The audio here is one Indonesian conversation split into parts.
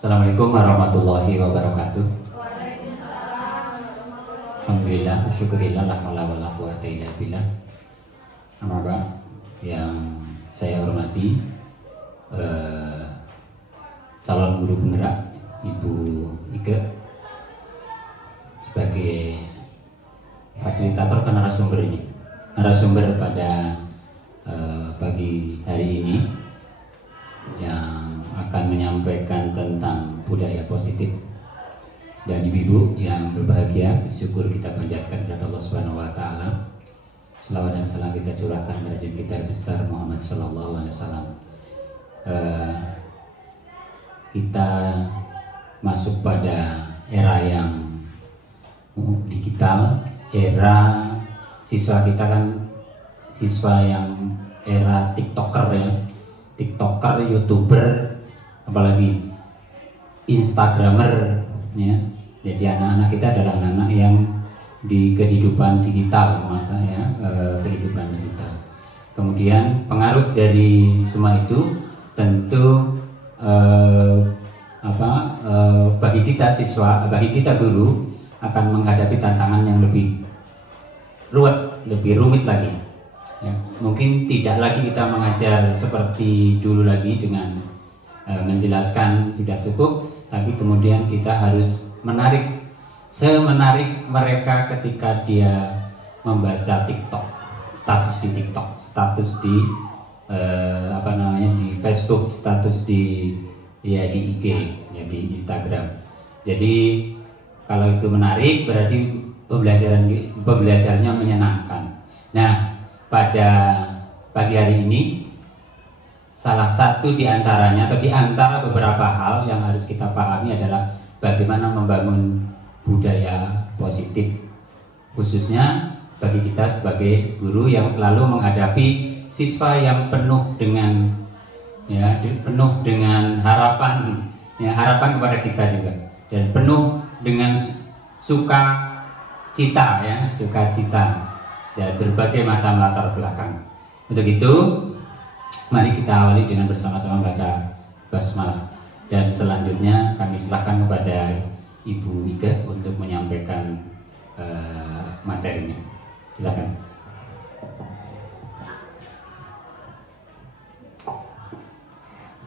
Assalamualaikum warahmatullahi wabarakatuh. Alhamdulillah, syukurillah, la haula wala quwwata illa billah. Amma yang saya hormati calon guru penggerak Ibu Ike sebagai fasilitator ke narasumber ini. Narasumber pada pagi hari ini yang akan menyampaikan tentang budaya positif. Dan ibu-ibu yang berbahagia, syukur kita panjatkan kepada Allah Subhanahu wa taala. Selawat dan salam kita curahkan kepada junjungan kita besar Muhammad sallallahu alaihi wasallam. Kita masuk pada era yang digital, era siswa kita kan siswa yang era TikToker ya. TikToker, YouTuber, apalagi Instagramer ya. Jadi anak-anak kita adalah anak-anak yang di kehidupan digital kehidupan digital. Kemudian pengaruh dari semua itu tentu bagi kita siswa, bagi kita guru akan menghadapi tantangan yang lebih rumit lagi. Ya, mungkin tidak lagi kita mengajar seperti dulu lagi dengan menjelaskan sudah cukup, tapi kemudian kita harus semenarik mereka ketika dia membaca TikTok, status di TikTok, status di di Facebook, status di IG, ya di Instagram. Jadi kalau itu menarik berarti pembelajarannya menyenangkan. Nah, pada pagi hari ini salah satu di antaranya atau di antara beberapa hal yang harus kita pahami adalah bagaimana membangun budaya positif, khususnya bagi kita sebagai guru yang selalu menghadapi siswa yang penuh dengan harapan kepada kita juga, dan penuh dengan sukacita dan berbagai macam latar belakang. Untuk itu, mari kita awali dengan bersama-sama baca basmalah, dan selanjutnya kami silakan kepada Ibu Ike untuk menyampaikan materinya. Silakan.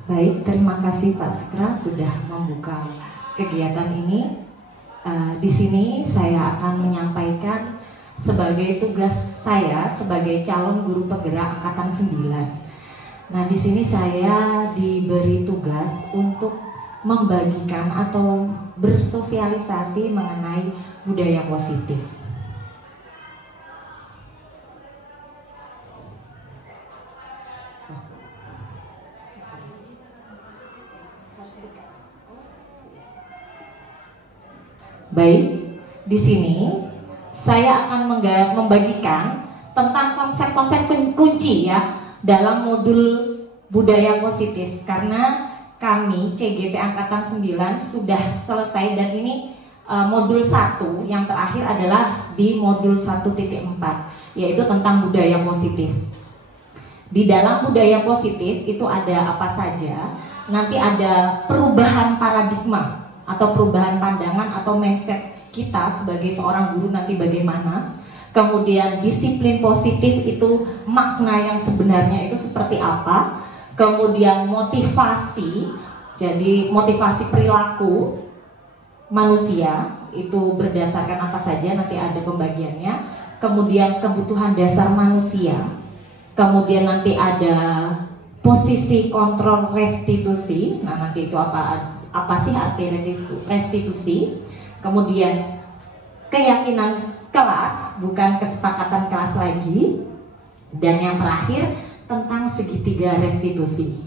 Baik, terima kasih Pak Sukra sudah membuka kegiatan ini. Di sini saya akan menyampaikan sebagai tugas saya sebagai calon guru penggerak angkatan 9. Nah, di sini saya diberi tugas untuk membagikan atau bersosialisasi mengenai budaya positif. Baik, di sini saya akan membagikan tentang konsep-konsep kunci ya dalam modul budaya positif, karena kami CGP Angkatan 9 sudah selesai dan ini modul 1 yang terakhir adalah di modul 1.4, yaitu tentang budaya positif. Di dalam budaya positif itu ada apa saja? Nanti ada perubahan paradigma atau perubahan pandangan atau mindset kita sebagai seorang guru nanti bagaimana. Kemudian disiplin positif itu makna yang sebenarnya itu seperti apa. Kemudian motivasi, jadi motivasi perilaku manusia itu berdasarkan apa saja, nanti ada pembagiannya. Kemudian kebutuhan dasar manusia. Kemudian nanti ada posisi kontrol restitusi. Nah, nanti itu apa sih arti restitusi. Kemudian keyakinan kelas, bukan kesepakatan kelas lagi. Dan yang terakhir tentang segitiga restitusi.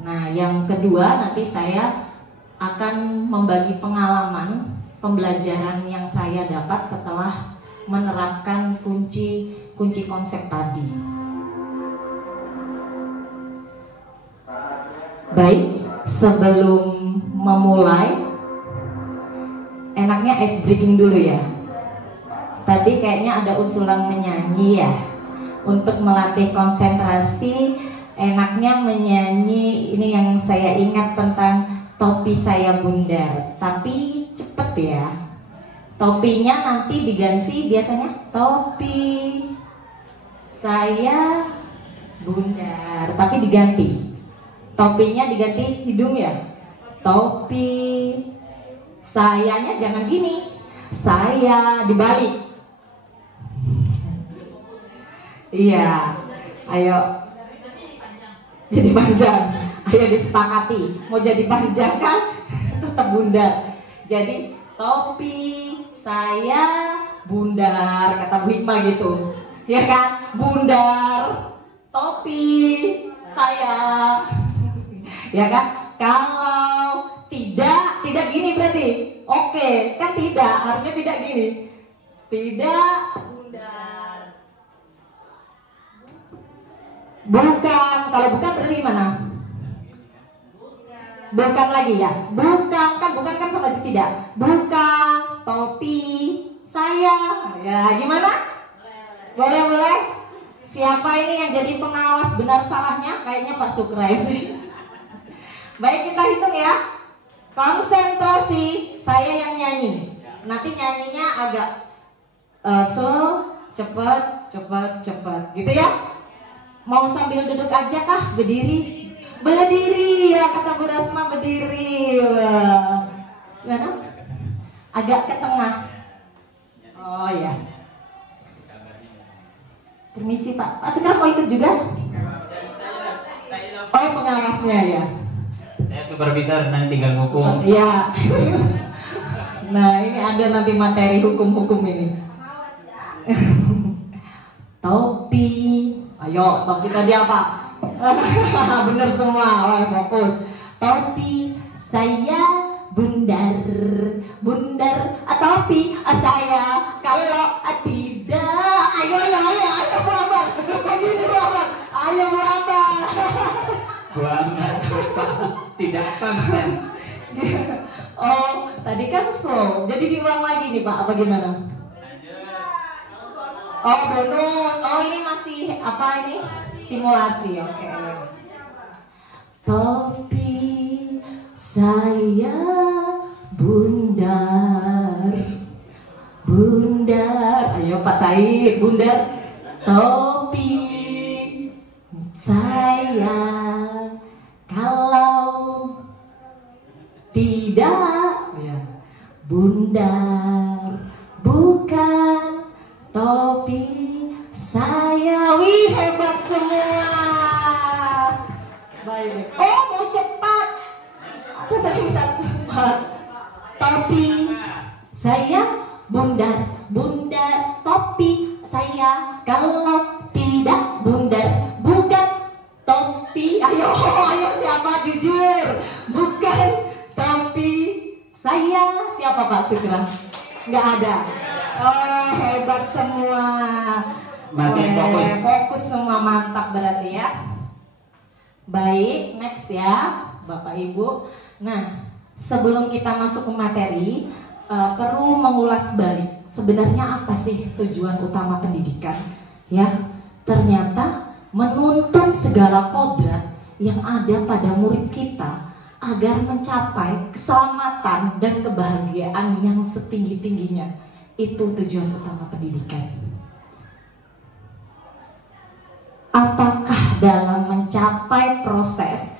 Nah, yang kedua nanti saya akan membagi pengalaman pembelajaran yang saya dapat setelah menerapkan kunci konsep tadi. Baik, sebelum memulai, enaknya ice breaking dulu ya. Tadi kayaknya ada usulan menyanyi ya. Untuk melatih konsentrasi, enaknya menyanyi. Ini yang saya ingat tentang topi saya bundar, tapi cepet ya. Topinya nanti diganti biasanya topi saya bundar, tapi diganti. Topinya diganti hidung ya. Topi sayanya jangan gini. Saya dibalik. Iya. Ayo. Jadi panjang. Ayo disepakati. Mau jadi panjang kan? Tetap bundar. Jadi topi saya bundar, kata Bu Hikmah gitu. Ya kan? Bundar topi saya. Ya kan? Kalau tidak gini berarti. Oke, kan tidak, harusnya tidak gini. Tidak bundar. Bukan, kalau bukan berarti gimana? Bukan lagi ya. Bukan kan sama tidak. Bukan topi saya. Ya, gimana? Boleh. Siapa ini yang jadi pengawas benar salahnya? Kayaknya Pak Sukra ini. Baik, kita hitung ya. Konsentrasi, saya yang nyanyi. Nanti nyanyinya agak slow, cepat. Gitu ya. Mau sambil duduk aja kah? Berdiri? Berdiri ya, kata Bu Rasma, berdiri. Gimana? Agak ke tengah. Oh ya. Permisi Pak. Pak sekarang mau ikut juga? Oh, pengawasnya ya. Saya supervisor, nanti tinggal hukum. Iya. Nah, ini ada nanti materi hukum-hukum ini. Topi. Ayo, topi tadi apa? Bener semua. Wah, fokus. Topi saya bundar. Topi saya kalau tidak. Ayo Bu Amar. Begini Bu Amar. Ayo Bu Amar. Bu Amar, tidak konsen. Oh, tadi kan slow. Jadi diulang lagi nih Pak, apa gimana? Oh, bonus. Oh, ini masih apa ini? Simulasi. Oke. Topi saya bundar. Ayo Pak Said, bundar. Topi saya kalau tidak bundar, bukan topi saya. Wih, hebat semua. Baik. Oh, mau cepat. Saya minta cepat. Topi saya bundar. Topi saya kalau tidak bundar, bukan topi. Ayo siapa jujur? Bukan topi saya. Siapa Pak Sukra? Nggak ada. Oh, hebat semua. Masih fokus semua, mantap berarti ya. Baik, next ya Bapak Ibu. Nah, sebelum kita masuk ke materi, perlu mengulas balik. Sebenarnya apa sih tujuan utama pendidikan? Ya, ternyata menuntun segala kodrat yang ada pada murid kita agar mencapai keselamatan dan kebahagiaan yang setinggi-tingginya. Itu tujuan utama pendidikan. Apakah dalam mencapai proses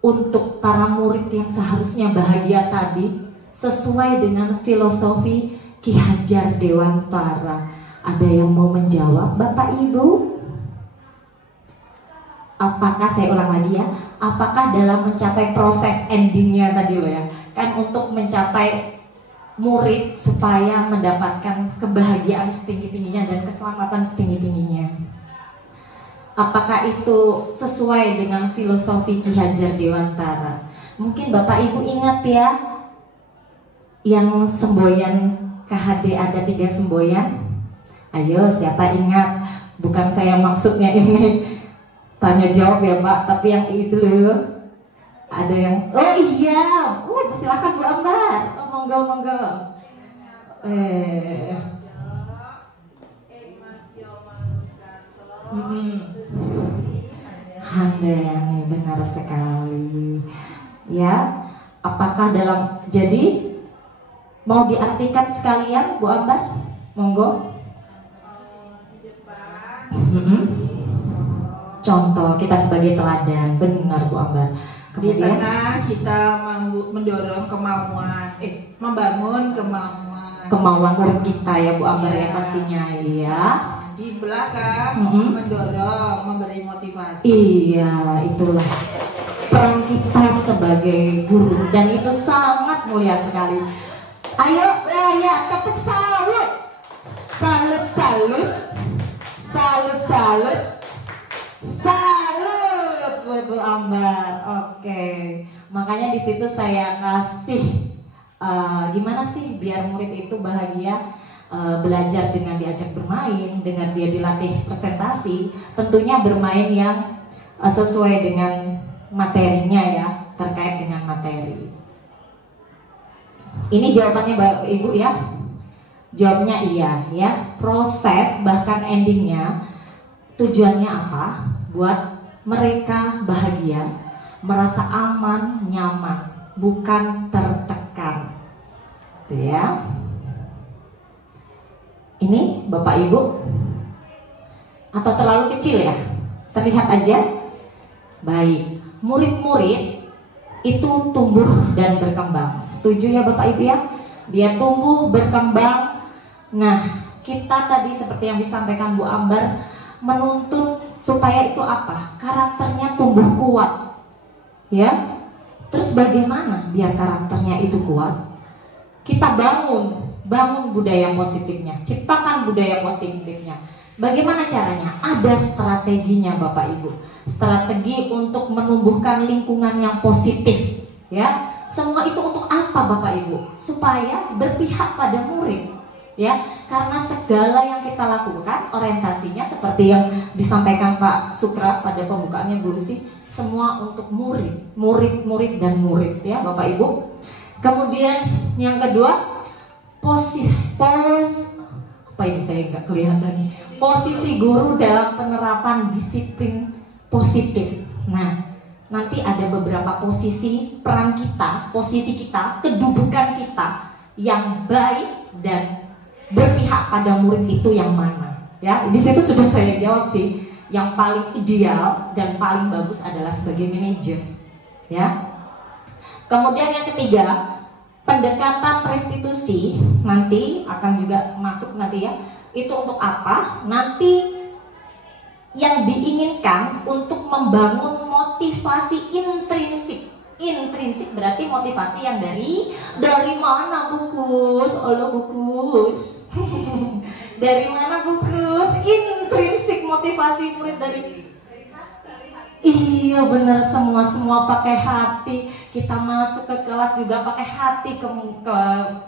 untuk para murid yang seharusnya bahagia tadi sesuai dengan filosofi Ki Hajar Dewantara? Ada yang mau menjawab Bapak Ibu? Apakah, saya ulang lagi ya, apakah dalam mencapai proses endingnya tadi loh ya, kan untuk mencapai murid supaya mendapatkan kebahagiaan setinggi-tingginya dan keselamatan setinggi-tingginya, apakah itu sesuai dengan filosofi Ki Hajar Dewantara? Mungkin Bapak Ibu ingat ya, yang semboyan KHD ada 3 semboyan. Ayo, siapa ingat? Bukan saya maksudnya ini tanya jawab ya Pak, tapi yang itu ada yang, oh iya, silakan Bu Ambar. Monggo. Handayani, benar sekali. Ya, Apakah jadi mau diartikan sekalian Bu Ambar? Monggo. Contoh kita sebagai teladan, benar Bu Ambar. Di tengah kita mendorong membangun kemauan murid kita ya Bu Ambar ya pastinya ya. Di belakang mendorong, memberi motivasi. Iya, itulah peran kita sebagai guru dan itu sangat mulia sekali. Ayo layak tepuk salut. Salut Bu Ambar. Oke. Makanya di situ saya kasih gimana sih biar murid itu bahagia, belajar dengan diajak bermain, dengan dia dilatih presentasi, tentunya bermain yang sesuai dengan materinya ya, terkait dengan materi. Ini jawabannya Bapak Ibu ya. Jawabnya iya ya. Proses bahkan endingnya tujuannya apa? Buat mereka bahagia, merasa aman, nyaman, bukan tertekan. Itu ya. Ini Bapak Ibu atau terlalu kecil ya? Terlihat aja. Baik, murid-murid itu tumbuh dan berkembang. Setuju ya Bapak Ibu ya? Dia tumbuh, berkembang. Nah, kita tadi seperti yang disampaikan Bu Ambar menuntut supaya itu apa? Karakternya tumbuh kuat. Ya. Terus bagaimana biar karakternya itu kuat? Kita bangun budaya positifnya, ciptakan budaya positifnya. Bagaimana caranya? Ada strateginya Bapak Ibu. Strategi untuk menumbuhkan lingkungan yang positif, ya. Semua itu untuk apa Bapak Ibu? Supaya berpihak pada murid, ya. Karena segala yang kita lakukan orientasinya seperti yang disampaikan Pak Sukra pada pembukaannya Bu Lucy, semua untuk murid dan murid ya Bapak Ibu. Kemudian yang kedua, posisi guru dalam penerapan disiplin positif. Nah, nanti ada beberapa posisi peran kita, posisi kita, kedudukan kita yang baik dan berpihak pada murid itu yang mana? Ya, di situ sudah saya jawab sih. Yang paling ideal dan paling bagus adalah sebagai manajer. Ya. Kemudian yang ketiga, pendekatan restitusi nanti akan juga masuk nanti ya. Itu untuk apa? Nanti yang diinginkan untuk membangun motivasi intrinsik. Intrinsik berarti motivasi yang dari mana Bukus? Allah Bukus. Dari mana Bukus? Intrinsik motivasi murid dari iya benar, semua pakai hati. Kita masuk ke kelas juga pakai hati, ke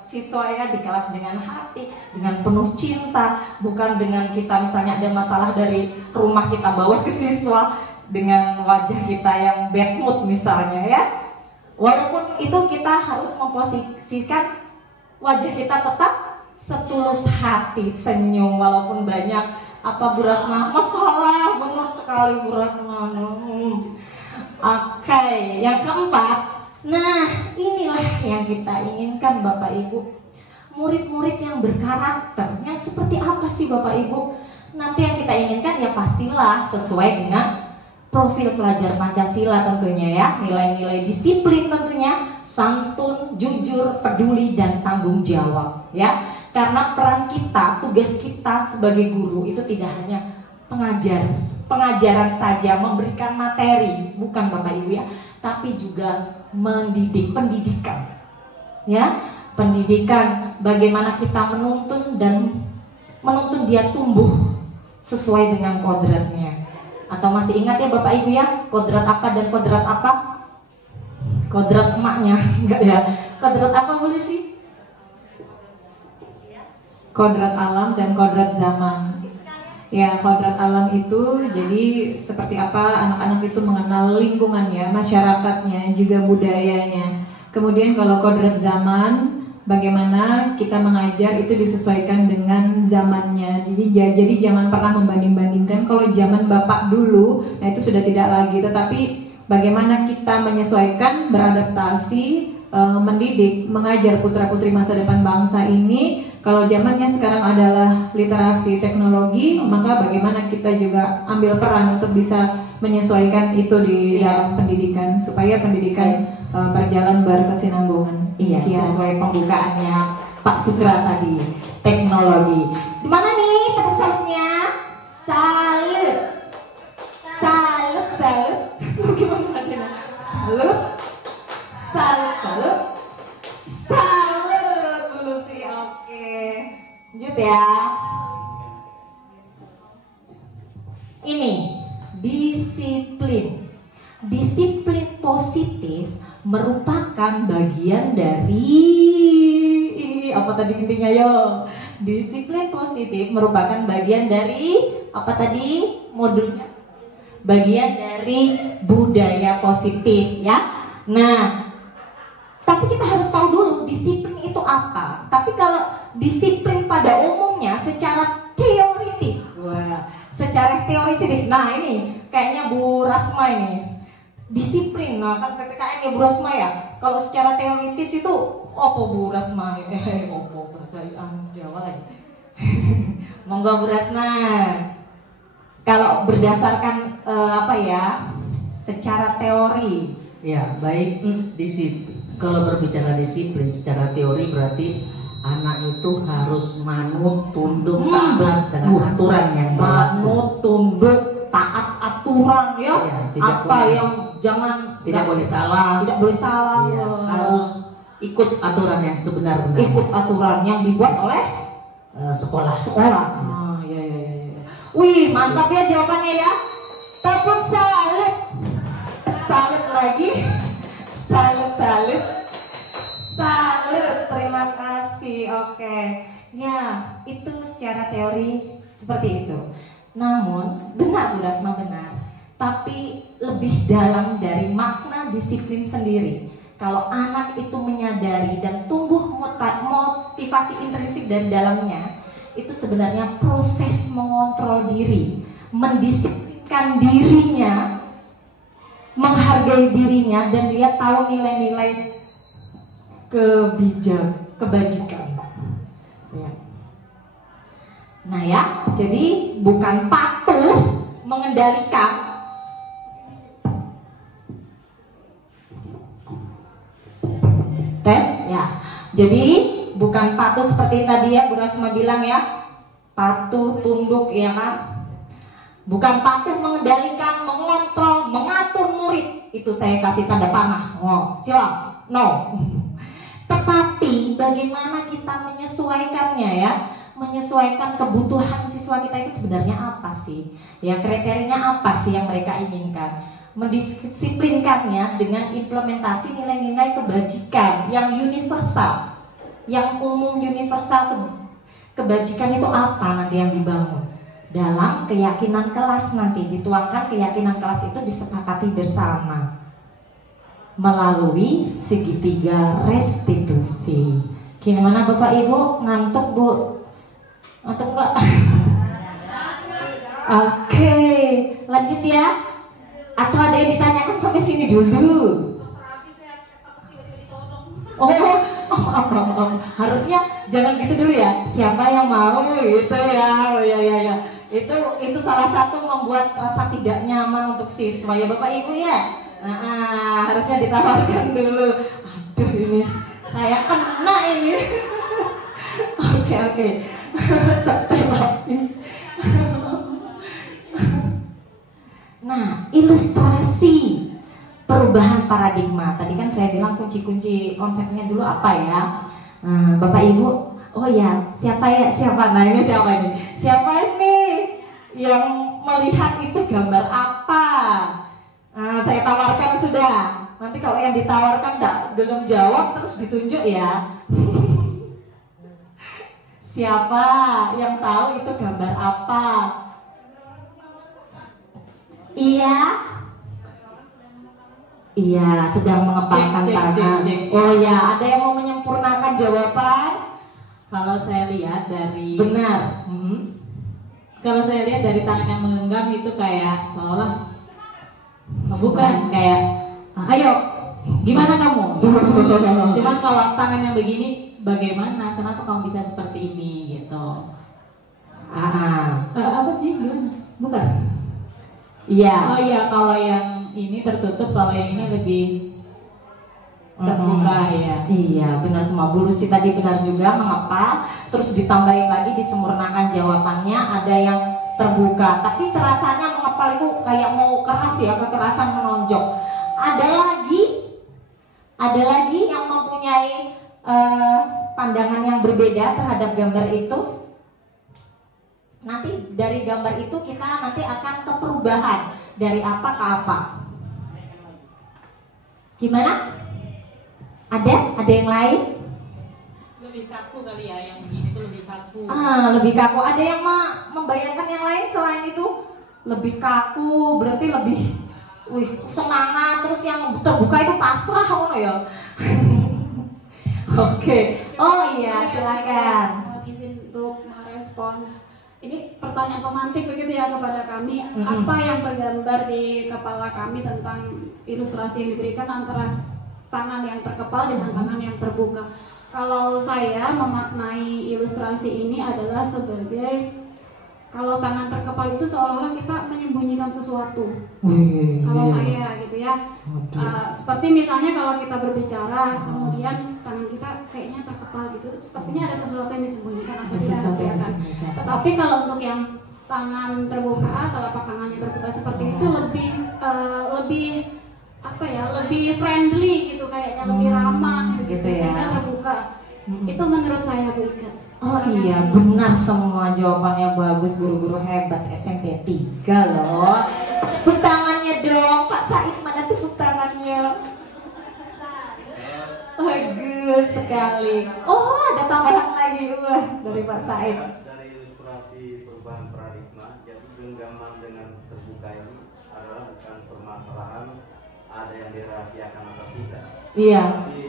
siswa ya, di kelas dengan hati, dengan penuh cinta, bukan dengan kita misalnya ada masalah dari rumah kita bawa ke siswa dengan wajah kita yang bad mood misalnya ya. Walaupun itu kita harus memposisikan wajah kita tetap setulus hati, senyum walaupun banyak apa Bu Rasma, masalah benar sekali Bu Rasma. Oke, yang keempat, nah inilah yang kita inginkan Bapak Ibu, murid-murid yang berkarakter. Yang seperti apa sih Bapak Ibu? Nanti yang kita inginkan ya pastilah sesuai dengan profil pelajar Pancasila tentunya ya, nilai-nilai disiplin tentunya, santun, jujur, peduli, dan tanggung jawab ya. Karena peran kita, tugas kita sebagai guru itu tidak hanya pengajaran saja, memberikan materi, bukan Bapak Ibu ya, tapi juga mendidik, pendidikan ya, pendidikan bagaimana kita menuntun dia tumbuh sesuai dengan kodratnya. Atau masih ingat ya Bapak Ibu ya, kodrat apa dan kodrat apa? Kodrat emaknya, enggak ya? Kodrat apa boleh sih? Kodrat alam dan kodrat zaman. Ya, kodrat alam itu jadi seperti apa anak-anak itu mengenal lingkungannya, masyarakatnya, juga budayanya. Kemudian kalau kodrat zaman, bagaimana kita mengajar itu disesuaikan dengan zamannya. Jadi jangan pernah membanding-bandingkan. Kalau zaman Bapak dulu, nah itu sudah tidak lagi. Tetapi bagaimana kita menyesuaikan, beradaptasi mendidik, mengajar putra-putri masa depan bangsa ini. Kalau zamannya sekarang adalah literasi teknologi, maka bagaimana kita juga ambil peran untuk bisa menyesuaikan itu di dalam pendidikan supaya pendidikan berjalan berkesinambungan. Iya, sesuai pembukaannya Pak Sugra tadi, teknologi. Di mana nih tepuk salutnya? Salut, salut, salut. Gimana tadinya? Salut, salut, salut, salut dulu sih. Oke, lanjut ya. Ini disiplin. Disiplin positif merupakan bagian dari apa tadi intinya yo? Disiplin positif merupakan bagian dari apa tadi modulnya? Bagian dari budaya positif ya. Nah, tapi kita harus tahu dulu disiplin itu apa. Tapi kalau disiplin pada umumnya secara teoritis, secara teoritis. Nah ini kayaknya Bu Rasma ini. Disiplin, nah kan PPKN ya Bu Rasma ya. Kalau secara teoritis itu apa Bu Rasma? Apa bahasa Jawa lagi. Monggo Bu Rasma. Kalau berdasarkan apa ya? Secara teori. Ya, baik. Kalau berbicara disiplin secara teori berarti anak itu harus manut, tunduk, taat dengan aturan yang berlaku. Manut, tunduk, taat aturan ya. Apa yang tidak boleh salah. Tidak boleh salah. Ya, harus ikut aturan yang sebenar-benarnya. Ikut aturan yang dibuat oleh sekolah. Ya. Wih, mantap ya jawabannya ya. Tepuk salut. Salut lagi. Salut. Salut, terima kasih. Oke. Ya, itu secara teori seperti itu. Namun, benar Bu Rasma benar. Tapi lebih dalam dari makna disiplin sendiri. Kalau anak itu menyadari dan tumbuh motivasi intrinsik dari dalamnya, itu sebenarnya proses mengontrol diri, mendisiplinkan dirinya, menghargai dirinya, dan dia tahu nilai-nilai kebajikan. Ya. Nah ya, jadi bukan patuh mengendalikan. Tes ya. Jadi bukan patuh seperti tadi ya Bu Rasma bilang ya. Patuh, tunduk ya kan. Bukan patuh mengendalikan, mengontrol, mengatur murid. Itu saya kasih tanda panah. Oh, siap. No. Tetapi bagaimana kita menyesuaikannya ya? Menyesuaikan kebutuhan siswa kita itu sebenarnya apa sih? Ya, kriterianya apa sih yang mereka inginkan? Mendisiplinkannya dengan implementasi nilai-nilai kebajikan yang universal, yang umum universal. Kebajikan itu apa nanti yang dibangun? Dalam keyakinan kelas nanti dituangkan, keyakinan kelas itu disepakati bersama melalui segitiga restitusi. Gimana Bapak Ibu, ngantuk Bu? Ngantuk Pak? Oke, lanjut ya. Atau ada yang ditanyakan sampai sini dulu? Harusnya jangan gitu dulu ya. Siapa yang mau gitu ya? Oh ya. Itu salah satu membuat rasa tidak nyaman untuk siswa ya Bapak Ibu ya. Harusnya ditawarkan dulu. Aduh ini saya kena ini. Oke. Nah, ilustrasi perubahan paradigma. Tadi kan saya bilang kunci-kunci konsepnya dulu apa ya? Bapak Ibu, oh ya, siapa? Nah ini siapa ini? Siapa ini yang melihat itu gambar apa? Saya tawarkan sudah. Nanti kalau yang ditawarkan belum jawab terus ditunjuk ya. Siapa yang tahu itu gambar apa? Iya, sedang mengepalkan tangan. Oh ya, ada yang mau menyempurnakan jawaban? Kalau saya lihat dari benar. Kalau saya lihat dari tangan yang menggenggam itu kayak seolah bukan kayak ayo Gimana kamu? Cuman kalau tangan yang begini, bagaimana? Kenapa kamu bisa seperti ini gitu? Apa sih? Gimana? Bukan? Iya. Oh iya, kalau yang ini tertutup, kalau yang ini lebih terbuka ya. Iya, benar semua. Bu Lucy tadi benar juga mengapa. Terus ditambahin lagi, disempurnakan jawabannya. Ada yang terbuka, tapi serasanya mengepal itu kayak mau keras ya, kekerasan menonjok. Ada lagi yang mempunyai pandangan yang berbeda terhadap gambar itu. Nanti dari gambar itu kita nanti akan ke perubahan dari apa ke apa. Gimana? Ada yang lain? Lebih kaku kali ya, yang begini tuh lebih kaku. Lebih kaku. Ada yang membayangkan yang lain selain itu? Lebih kaku, berarti lebih semangat. Terus yang terbuka itu pasrah, ya. Oke. Oh iya, silakan. Mohon izin untuk merespons. Ini pertanyaan pemantik begitu ya kepada kami. Apa yang tergambar di kepala kami tentang ilustrasi yang diberikan antara tangan yang terkepal dengan tangan yang terbuka? Kalau saya memaknai ilustrasi ini adalah sebagai kalau tangan terkepal itu seolah-olah kita menyembunyikan sesuatu. Kalau saya gitu ya, seperti misalnya kalau kita berbicara, kemudian tangan kita kayaknya terkepal gitu, sepertinya ada sesuatu yang disembunyikan atau dirahasiakan. Tetapi kalau untuk yang tangan terbuka, telapak tangannya terbuka seperti itu lebih apa ya, lebih friendly gitu, kayaknya lebih ramah gitu ya, sehingga terbuka. Itu menurut saya, Bu Ika. Oh iya, benar semua jawabannya bagus. Guru-guru hebat SMP 3 loh. Tepuk tangannya dong, Pak Said, mana tepuk tangannya? Bagus sekali. Oh, ada tambahan lagi dari Pak Said. Dari ilustrasi perubahan paradigma, jadi genggaman dengan terbuka ini adalah bukan permasalahan ada yang dirahasiakan atau tidak. Iya,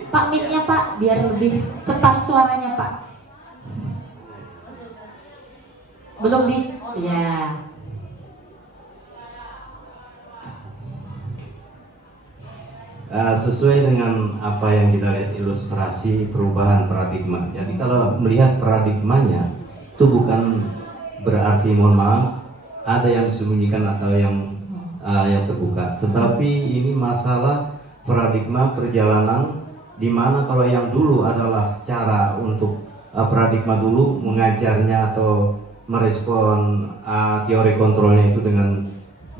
Pak, mic-nya Pak, biar lebih cepat suaranya Pak. Belum di, ya. Sesuai dengan apa yang kita lihat ilustrasi perubahan paradigma. Jadi kalau melihat paradigmanya itu bukan berarti, mohon maaf, ada yang disembunyikan atau yang terbuka. Tetapi ini masalah paradigma perjalanan, di mana kalau yang dulu adalah cara untuk paradigma dulu mengajarnya atau merespon teori kontrolnya itu dengan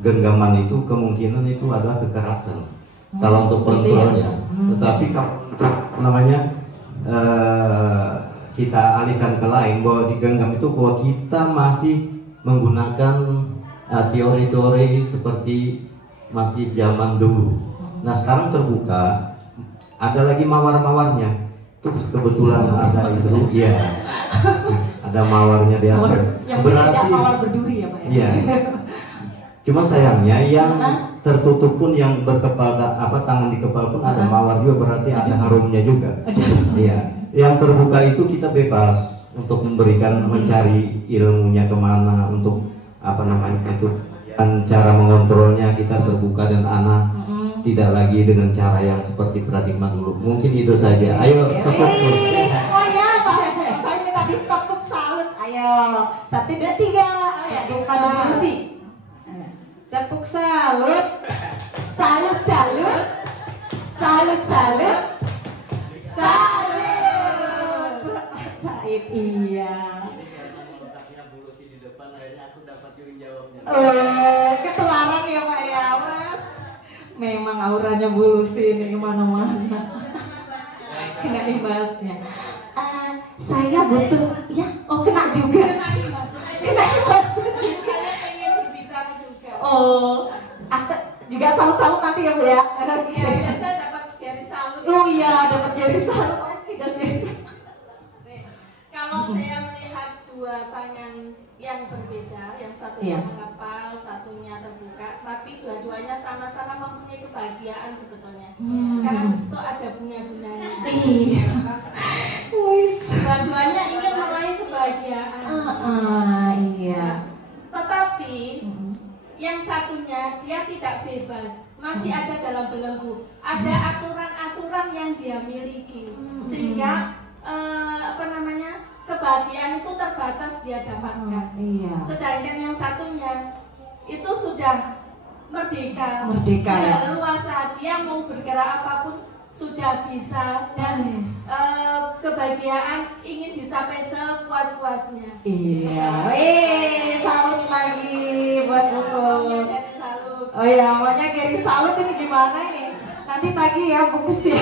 genggaman itu, kemungkinan itu adalah kekerasan kalau untuk kontrolnya. Tetapi kalau untuk kita alihkan ke lain, bahwa di genggam itu bahwa kita masih menggunakan teori-teori seperti masih zaman dulu. Nah sekarang terbuka, ada lagi mawar-mawarnya. Terus kebetulan ada itu, ya, ada mawarnya di atas. Yang berarti mawar berduri ya Pak? Iya. Cuma sayangnya yang tertutup pun, yang berkepal tangan di kepal pun ada mawar juga, berarti ada harumnya juga. Iya. Yang terbuka itu kita bebas untuk memberikan, mencari ilmunya kemana, untuk itu, dan cara mengontrolnya kita terbuka dan anak. Tidak lagi dengan cara yang seperti paradigma dulu. Mungkin itu saja. Ayo tepuk. Oh ya Pak, saya tadi tepuk salut. Ayo, 1, 2, 3. Ayo, kalau bersih. Tepuk salut. Salut, salut. Salut, salut. Salut. Said, iya. Ketularan ya Pak ya, Mas. Memang auranya Bu Lucy ini kemana-mana. Kena imbasnya. Saya butuh, ya, kena juga. Kena imbas juga. Saya pengen berbicara juga. Oh, juga salut-salut nanti ya Bu ya. Ya, saya dapat dari salut. Oh iya, dapat dari salut. Oh tidak sih. Kalau saya melihat dua tangan yang berbeda, yang satunya mengepal, satunya terbuka, tapi dua-duanya sama-sama mempunyai kebahagiaan sebetulnya. Karena di situ ada bunga-bunganya. Iya. Dua-duanya ingin meraih kebahagiaan. Iya. Tetapi yang satunya dia tidak bebas, masih ada dalam belenggu, ada aturan-aturan yang dia miliki, sehingga kebahagiaan itu terbatas dia dapatkan. Sedangkan yang satunya itu sudah merdeka ya. Leluasa, dia mau bergerak apapun sudah bisa, dan kebahagiaan ingin dicapai sepuas-puasnya. Iya, salut lagi buat Buku. Salut. Oh ya, maunya Gary salut ini gimana ini? Nanti tagih ya, bungkus ya.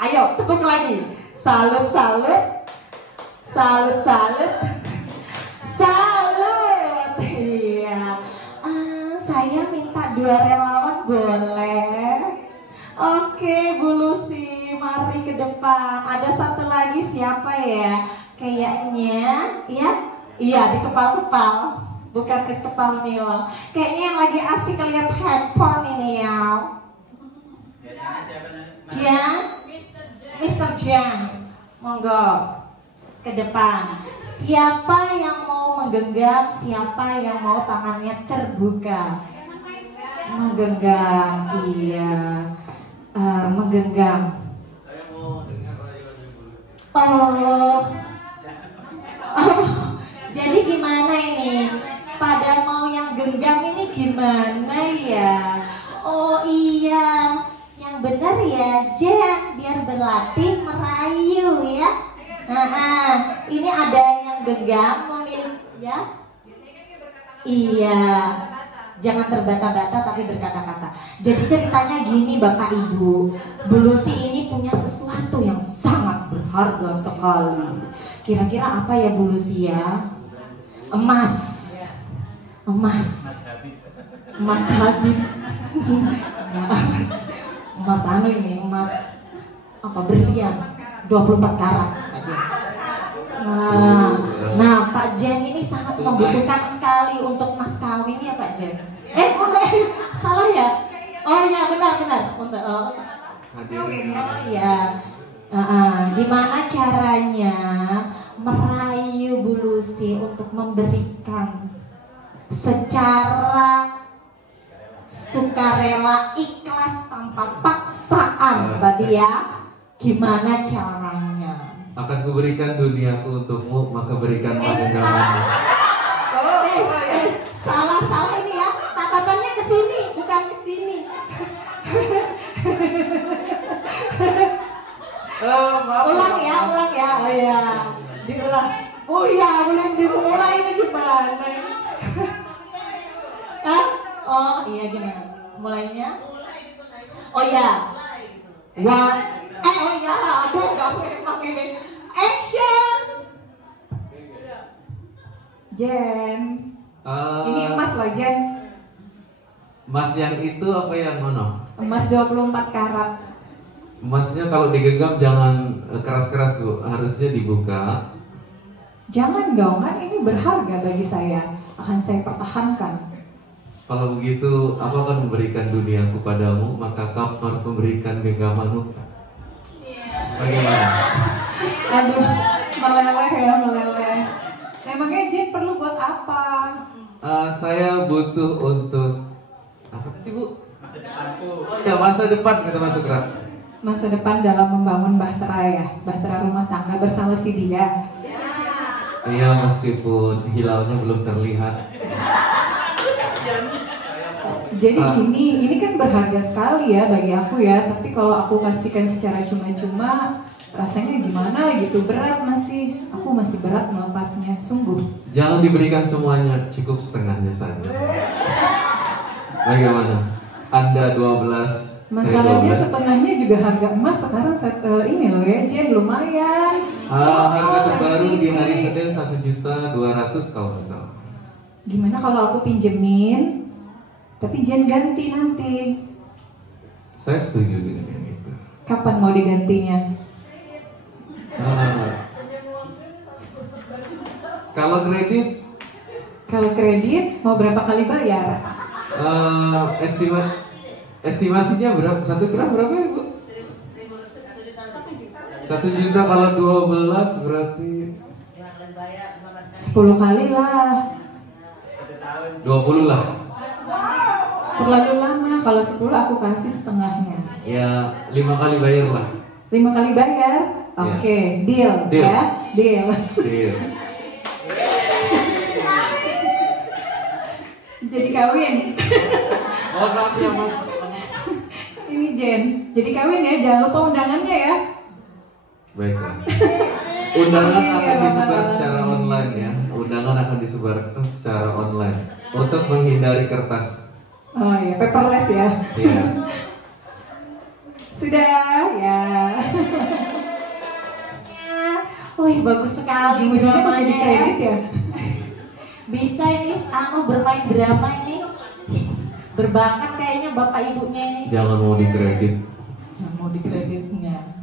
Ayo, tepuk lagi. Salut, salut. Salut, salut. Salut. Iya. Saya minta 2 relawan boleh? Oke, Bu Lucy, mari ke depan. Ada satu lagi, siapa ya? Kayaknya, ya? Iya, di kepal-kepal. Bukan di kepal Milo. Kayaknya yang lagi asik lihat handphone ini ya. Jan? Mr. Jan. Monggo ke depan. Siapa yang mau menggenggam? Siapa yang mau tangannya terbuka? Menggenggam, iya. Menggenggam. Saya mau dengar lagu Jadi gimana ini? Pada mau yang genggam ini gimana ya? Oh iya, yang benar ya Jen, biar berlatih merayu ya. Ini ada yang genggam mau ya? Iya. Jangan terbata-bata tapi berkata-kata. Jadi ceritanya gini Bapak Ibu, Bu Lucy ini punya sesuatu yang sangat berharga sekali. Kira-kira apa ya Bu Lucy ya? Emas. Emas Habib. Emas anu ini, emas apa, berlian 24 karat aja. Nah, Pak Jen ini sangat membutuhkan sekali untuk mas kawin ya Pak Jen. Salah ya? Oh ya, benar. Untuk kawin. Oh ya. Gimana caranya merayu Bu Lucy untuk memberikan secara sukarela, ikhlas, tanpa paksaan tadi ya? Gimana caranya? Akan kuberikan duniaku untukmu, maka berikan genggamanmu. Salah ini ya, tatapannya ke sini, bukan ke sini. Ulang ya. Oh iya, diulang. Oh iya, belum dimulai ini gimana? Hah? Oh iya, gimana? Mulainya? Oh iya. Oh iya, aduh, gak memang ini. Action! Jen, ini emas loh Jen. Emas yang itu apa yang mana? Emas 24 karat. Emasnya kalau digenggam jangan keras-keras Bu, harusnya dibuka. Jangan dong, kan ini berharga bagi saya. Akan saya pertahankan. Kalau begitu, aku akan memberikan duniaku padamu, maka kau harus memberikan genggamanmu. Bagaimana? Aduh, meleleh. Memangnya Jen perlu buat apa? Saya butuh untuk apa Ibu? Masa depanku. Ya, masa depan kata Mas Sukra. Masa depan dalam membangun bahtera ya, bahtera rumah tangga bersama si dia. Iya, meskipun hilalnya belum terlihat. Jadi ini kan berharga sekali ya bagi aku ya. Tapi kalau aku kasihkan secara cuma-cuma, rasanya gimana gitu, berat masih. Aku masih berat melepasnya, sungguh. Jangan diberikan semuanya, cukup setengahnya saja. Bagaimana? Anda 12. Masalahnya setengahnya juga harga emas sekarang ini loh ya, Jen, lumayan. Harga terbaru di hari Senin 1.200.000 kalau nggak salah. Gimana kalau aku pinjemin? Tapi Jen ganti nanti. Saya setuju dengan yang itu. Kapan mau digantinya? Kalau kredit? Kalau kredit mau berapa kali bayar? Estimasinya berapa? 1 gram berapa ya Bu? 1 juta kalau 12 berarti 10 kali lah. 20 lah. Terlalu lama. Kalau 10 aku kasih setengahnya. Ya 5 kali bayar lah. 5 kali bayar. Oke, deal. Ya, deal. Deal. Jadi kawin. Oh, maaf ya Mas. Ini Jen. Jadi kawin ya, jangan lupa undangannya ya. Baiklah. Undangan Oke, akan ya, disebar Bapak. secara online ya. Undangan akan disebarkan secara online untuk menghindari kertas. Oh ya, paperless ya. Iya. Sudah ya. Wih, bagus sekali Ujung-ujungnya kok dramanya jadi kredit ya. Bisa ini bermain drama ini. Berbakat kayaknya bapak ibunya ini. Jangan mau dikredit. Jangan mau dikreditnya.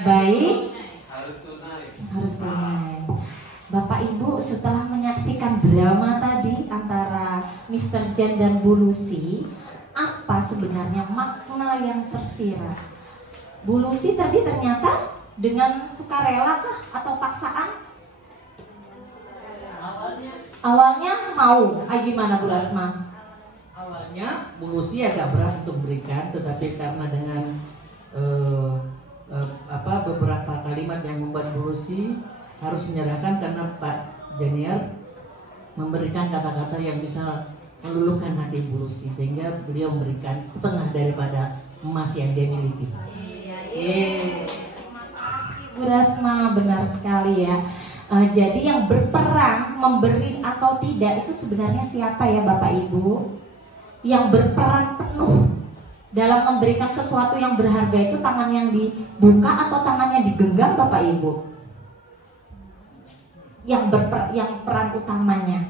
Baik. Harus tunai. Bapak Ibu setelah menyaksikan drama tadi antara Mr. Jen dan Bu Lucy, apa sebenarnya makna yang tersirat? Bu Lucy tadi ternyata dengan sukarela kah atau paksaan? Awalnya mau. Gimana Bu Rasma? Awalnya Bu Lucy agak berat untuk berikan, tetapi karena dengan beberapa kalimat yang membuat Bu Lucy harus menyerahkan, karena Pak Janiar memberikan kata-kata yang bisa meluluhkan hati Bu Lucy, sehingga beliau memberikan setengah daripada emas yang dia miliki. Terima kasih Bu Rasma, benar sekali ya. Jadi yang berperan memberi atau tidak itu sebenarnya siapa ya Bapak Ibu? Yang berperan penuh dalam memberikan sesuatu yang berharga itu tangan yang dibuka atau tangan yang digenggam Bapak Ibu? Yang peran utamanya,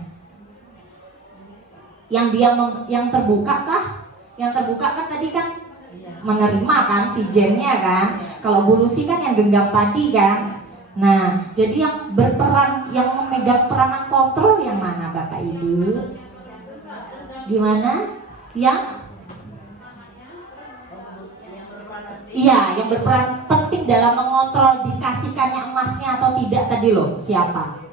yang terbuka kah? Yang terbuka kan tadi kan menerima kan si Jennya kan. Kalau Bu Lucy kan yang genggam tadi kan. Nah, jadi yang berperan, yang memegang peranan kontrol yang mana Bapak Ibu? Gimana? Iya, yang berperan penting dalam mengontrol dikasihkannya emasnya atau tidak tadi loh. Siapa?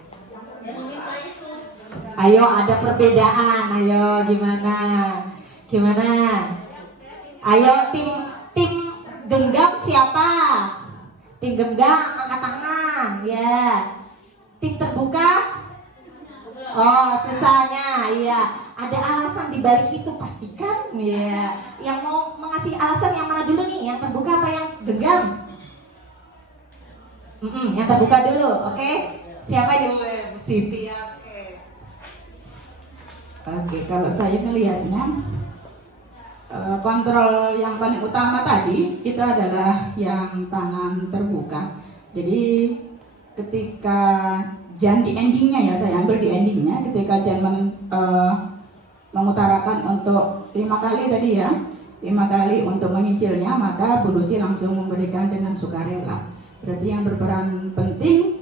Ayo, ada perbedaan. Ayo, gimana? Gimana? Ayo, tim genggam siapa? Tim genggam angkat tangan, ya. Tim terbuka? Oh, sisanya, iya. Ada alasan di balik itu pastikan, ya. Yang mau mengasih alasan yang mana dulu nih? Yang terbuka apa yang genggam? Yang terbuka dulu, oke? Siapa dulu? Siti, oke. Oke, kalau saya melihatnya kontrol yang paling utama tadi itu adalah yang tangan terbuka. Jadi ketika Jan di endingnya ya, saya ambil di endingnya, ketika Jan mengutarakan untuk 5 kali tadi ya, 5 kali untuk menyicilnya, maka Bu Lucy langsung memberikan dengan sukarela. Berarti yang berperan penting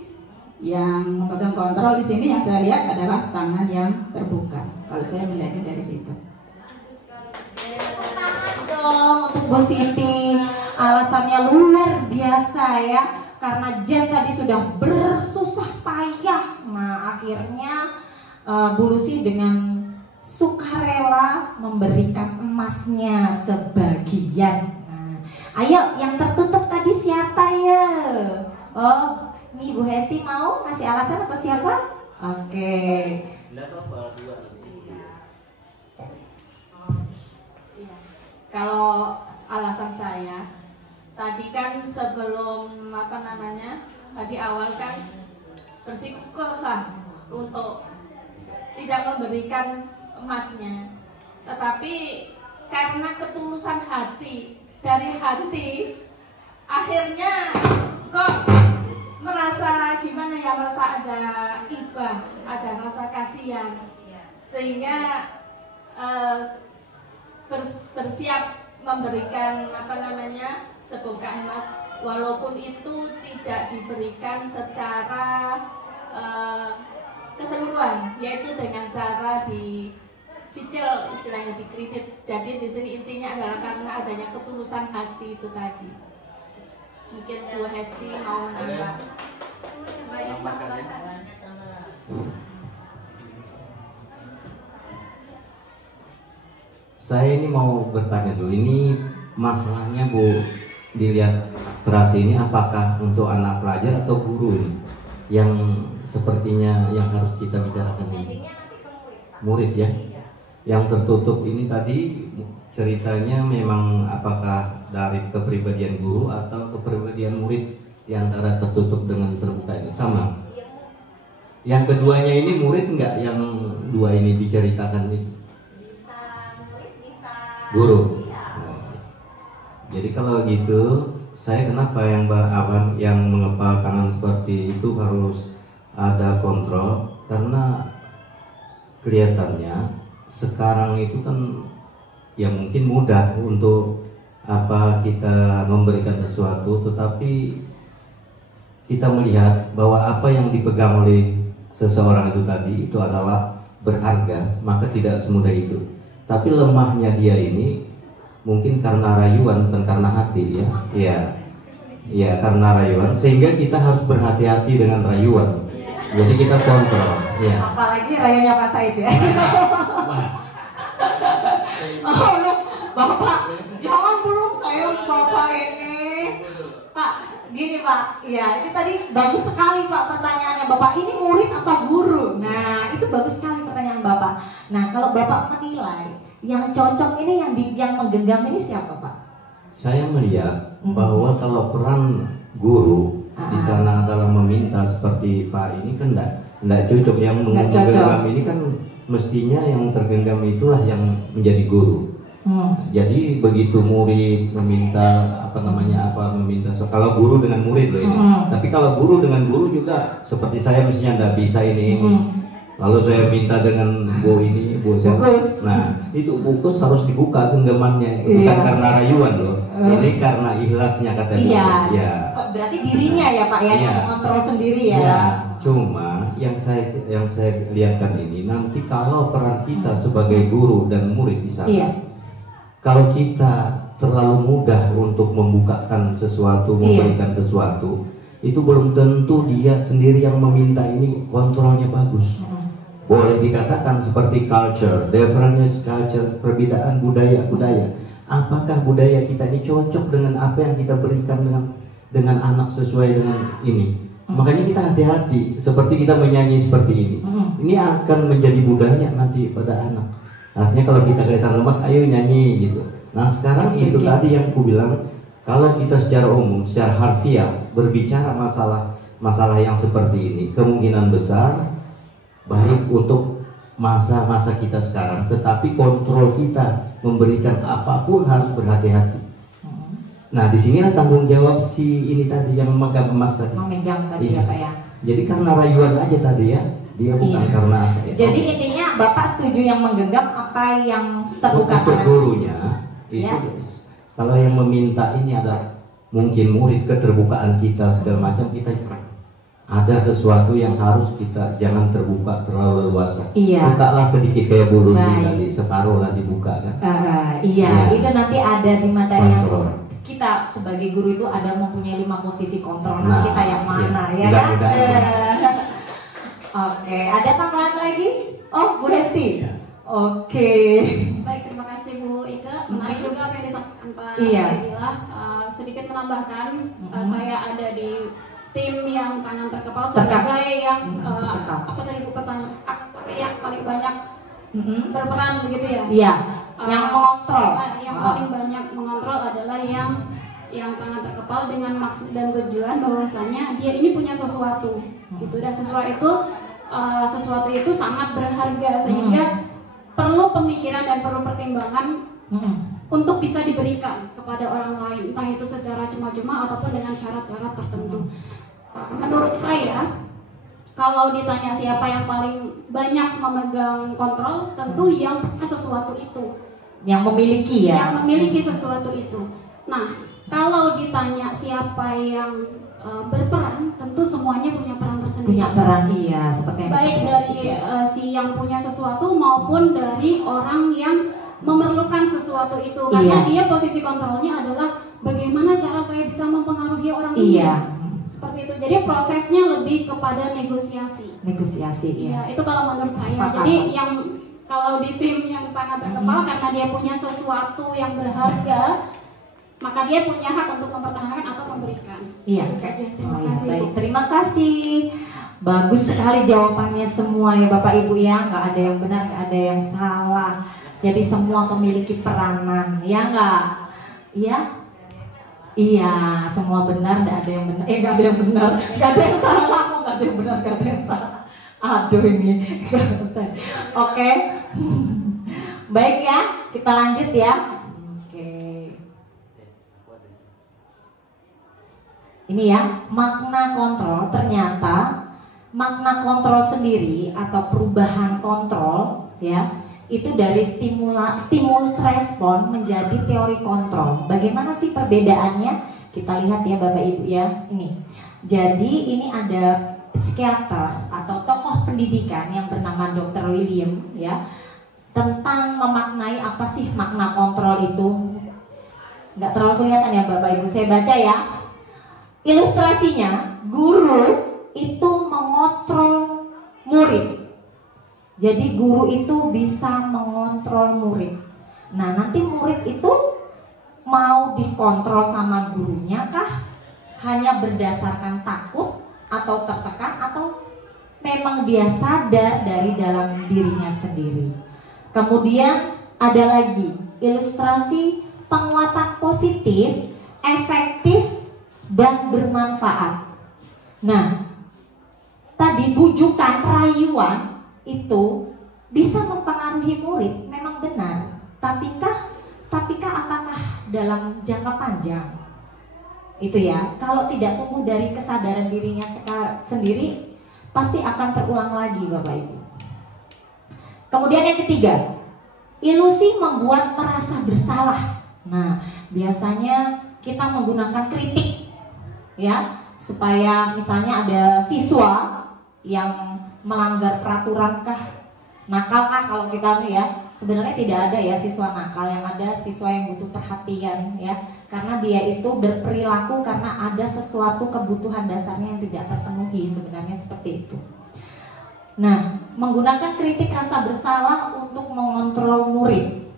yang memegang kontrol di sini yang saya lihat adalah tangan yang terbuka. Kalau saya melihatnya dari situ. Dong untuk Bu Siti, alasannya luar biasa ya, karena Jen tadi sudah bersusah payah. Nah akhirnya Bu Lucy dengan sukarela memberikan emasnya sebagian. Nah, ayo yang tertutup tadi siapa ya? Oh, ini Bu Hesti mau ngasih alasan atau siapa? Oke. Kalau alasan saya, tadi kan sebelum tadi awal kan bersikukuh lah untuk tidak memberikan emasnya, tetapi karena ketulusan hati dari hati, akhirnya kok merasa gimana ya, merasa ada ibah, ada rasa kasihan, sehingga bersiap memberikan sebongkah emas, walaupun itu tidak diberikan secara keseluruhan, yaitu dengan cara dicicil, istilahnya dikredit. Jadi di sini intinya adalah karena adanya ketulusan hati itu tadi. Mungkin Bu Hesti mau menambah. Saya ini mau bertanya dulu, ini masalahnya Bu, dilihat terasi ini apakah untuk anak pelajar atau guru nih? Yang sepertinya yang harus kita bicarakan ini murid ya. Yang tertutup ini tadi ceritanya memang apakah dari kepribadian guru atau kepribadian murid, di antara tertutup dengan terbuka ini sama? Yang keduanya ini murid enggak, yang dua ini diceritakan itu? Bisa murid, bisa Guru. Jadi kalau gitu, saya kenapa yang mengepal tangan seperti itu harus ada kontrol, karena kelihatannya sekarang itu kan ya mungkin mudah untuk kita memberikan sesuatu, tetapi kita melihat bahwa apa yang dipegang oleh seseorang itu tadi itu adalah berharga, maka tidak semudah itu. Tapi lemahnya dia ini mungkin karena rayuan, bukan karena hati ya karena rayuan, sehingga kita harus berhati-hati dengan rayuan. Jadi kita kontrol ya. Apalagi rayuannya Pak Said ya. Oh loh, Bapak, jangan belum saya Bapak ini. Pak, gini Pak, ya ini tadi bagus sekali Pak pertanyaannya Bapak. Ini murid apa guru? Nah itu bagus sekali pertanyaan Bapak. Nah kalau Bapak menilai yang cocok ini yang menggenggam ini siapa Pak? Saya melihat bahwa kalau peran guru di sana adalah meminta seperti Pak ini kan enggak cocok. Yang menggenggam ini kan mestinya yang tergenggam itulah yang menjadi guru. Jadi begitu murid meminta meminta kalau guru dengan murid loh ini. Tapi kalau guru dengan guru juga seperti saya mestinya enggak bisa ini. Lalu saya minta dengan Bu ini, Bu saya. Nah, itu bukus harus dibuka genggamannya. Bukan karena rayuan loh. Ini karena ikhlasnya kata Bu. Iya. Berarti dirinya ya Pak ya, yang kontrol sendiri ya. Ya, cuma yang saya lihatkan ini nanti kalau peran kita sebagai guru dan murid di sana. Kalau kita terlalu mudah untuk membukakan sesuatu, memberikan sesuatu, itu belum tentu dia sendiri yang meminta ini kontrolnya bagus. Boleh dikatakan seperti culture, difference culture, perbedaan budaya. Apakah budaya kita ini cocok dengan apa yang kita berikan dengan anak sesuai dengan ini? Makanya kita hati-hati, seperti kita menyanyi seperti ini. Ini akan menjadi budaya nanti pada anak. Artinya kalau kita kelihatan lemas, ayo nyanyi gitu. Nah sekarang itu tadi yang aku bilang, kalau kita secara umum, secara harfiah berbicara masalah yang seperti ini, kemungkinan besar baik untuk masa-masa kita sekarang, tetapi kontrol kita memberikan apapun harus berhati-hati. Nah disinilah tanggung jawab si ini tadi yang memegang emas tadi. Memegang tadi ya Pak ya. Jadi karena rayuan aja tadi ya, dia bukan karena apa ya. Jadi intinya Bapak setuju yang menggenggam apa yang terbuka untuk gurunya itu. Kalau yang meminta ini ada mungkin murid, keterbukaan kita segala macam, kita ada sesuatu yang harus kita jangan terbuka terlalu luas. Bukalah sedikit kayak bulu sih tadi, separuh lah dibuka kan. Itu nanti ada di materi yang kita sebagai guru itu ada mempunyai 5 posisi kontrol. Nah, kita yang mana ya kan? Oke, ada tambahan lagi? Oh, Bu Hesti. Oke. Baik, terima kasih Bu Ika. Menarik juga apa yang disampaikan Pak Saidillah. Sedikit menambahkan, saya ada di tim yang tangan terkepal sebagai yang apa tadi Bu pertanyaan yang paling banyak berperan begitu ya? Iya. Yang mengontrol. Yang paling banyak mengontrol adalah yang tangan terkepal dengan maksud dan tujuan bahwasanya dia ini punya sesuatu gitu, dan sesuatu itu sangat berharga sehingga perlu pemikiran dan perlu pertimbangan untuk bisa diberikan kepada orang lain, entah itu secara cuma-cuma ataupun dengan syarat-syarat tertentu. Menurut saya, kalau ditanya siapa yang paling banyak memegang kontrol, tentu yang punya sesuatu itu, yang memiliki ya, yang memiliki sesuatu itu. Nah, kalau ditanya siapa yang berperan, tentu semuanya punya peran tersendiri. Punya peran, iya, seperti yang baik dari si yang punya sesuatu maupun dari orang yang memerlukan sesuatu itu, karena dia posisi kontrolnya adalah bagaimana cara saya bisa mempengaruhi orang ini. Seperti itu. Jadi prosesnya lebih kepada negosiasi. Negosiasi, itu kalau menurut saya. Jadi kalau di tim yang tangan terkepal karena dia punya sesuatu yang berharga, maka dia punya hak untuk mempertahankan atau memberikan. Iya. Terima kasih. Baik, terima kasih. Bagus sekali jawabannya semua ya Bapak Ibu ya, nggak ada yang benar, nggak ada yang salah. Jadi semua memiliki peranan, ya nggak? Iya? Iya, semua benar, nggak ada yang benar. Nggak ada yang benar, nggak ada yang salah, nggak ada yang benar, nggak ada yang salah. Aduh ini. Oke. Baik ya, kita lanjut ya. Oke. Ini ya, makna kontrol. Ternyata makna kontrol sendiri atau perubahan kontrol ya, itu dari stimulus respon menjadi teori kontrol. Bagaimana sih perbedaannya? Kita lihat ya Bapak Ibu ya. Ini. Jadi ini ada psikiater atau tokoh pendidikan yang bernama Dr. William ya, tentang memaknai apa sih makna kontrol itu. Nggak terlalu kelihatan ya Bapak Ibu, saya baca ya. Ilustrasinya, guru itu mengontrol murid. Jadi guru itu bisa mengontrol murid. Nah nanti murid itu mau dikontrol sama gurunya kah? Hanya berdasarkan takut atau tertekan, atau memang dia sadar dari dalam dirinya sendiri. Kemudian ada lagi ilustrasi penguatan positif, efektif, dan bermanfaat. Nah tadi bujukan, rayuan itu bisa mempengaruhi murid, memang benar. Tapikah apakah dalam jangka panjang? Itu ya, kalau tidak tumbuh dari kesadaran dirinya sendiri, pasti akan terulang lagi Bapak Ibu. Kemudian yang ketiga, ilusi membuat merasa bersalah. Nah, biasanya kita menggunakan kritik ya, supaya misalnya ada siswa yang melanggar peraturan kah, nakal kah, kalau kita ya, sebenarnya tidak ada ya siswa nakal, yang ada siswa yang butuh perhatian ya, karena dia itu berperilaku karena ada sesuatu kebutuhan dasarnya yang tidak terpenuhi, sebenarnya seperti itu. Nah, menggunakan kritik rasa bersalah untuk mengontrol murid,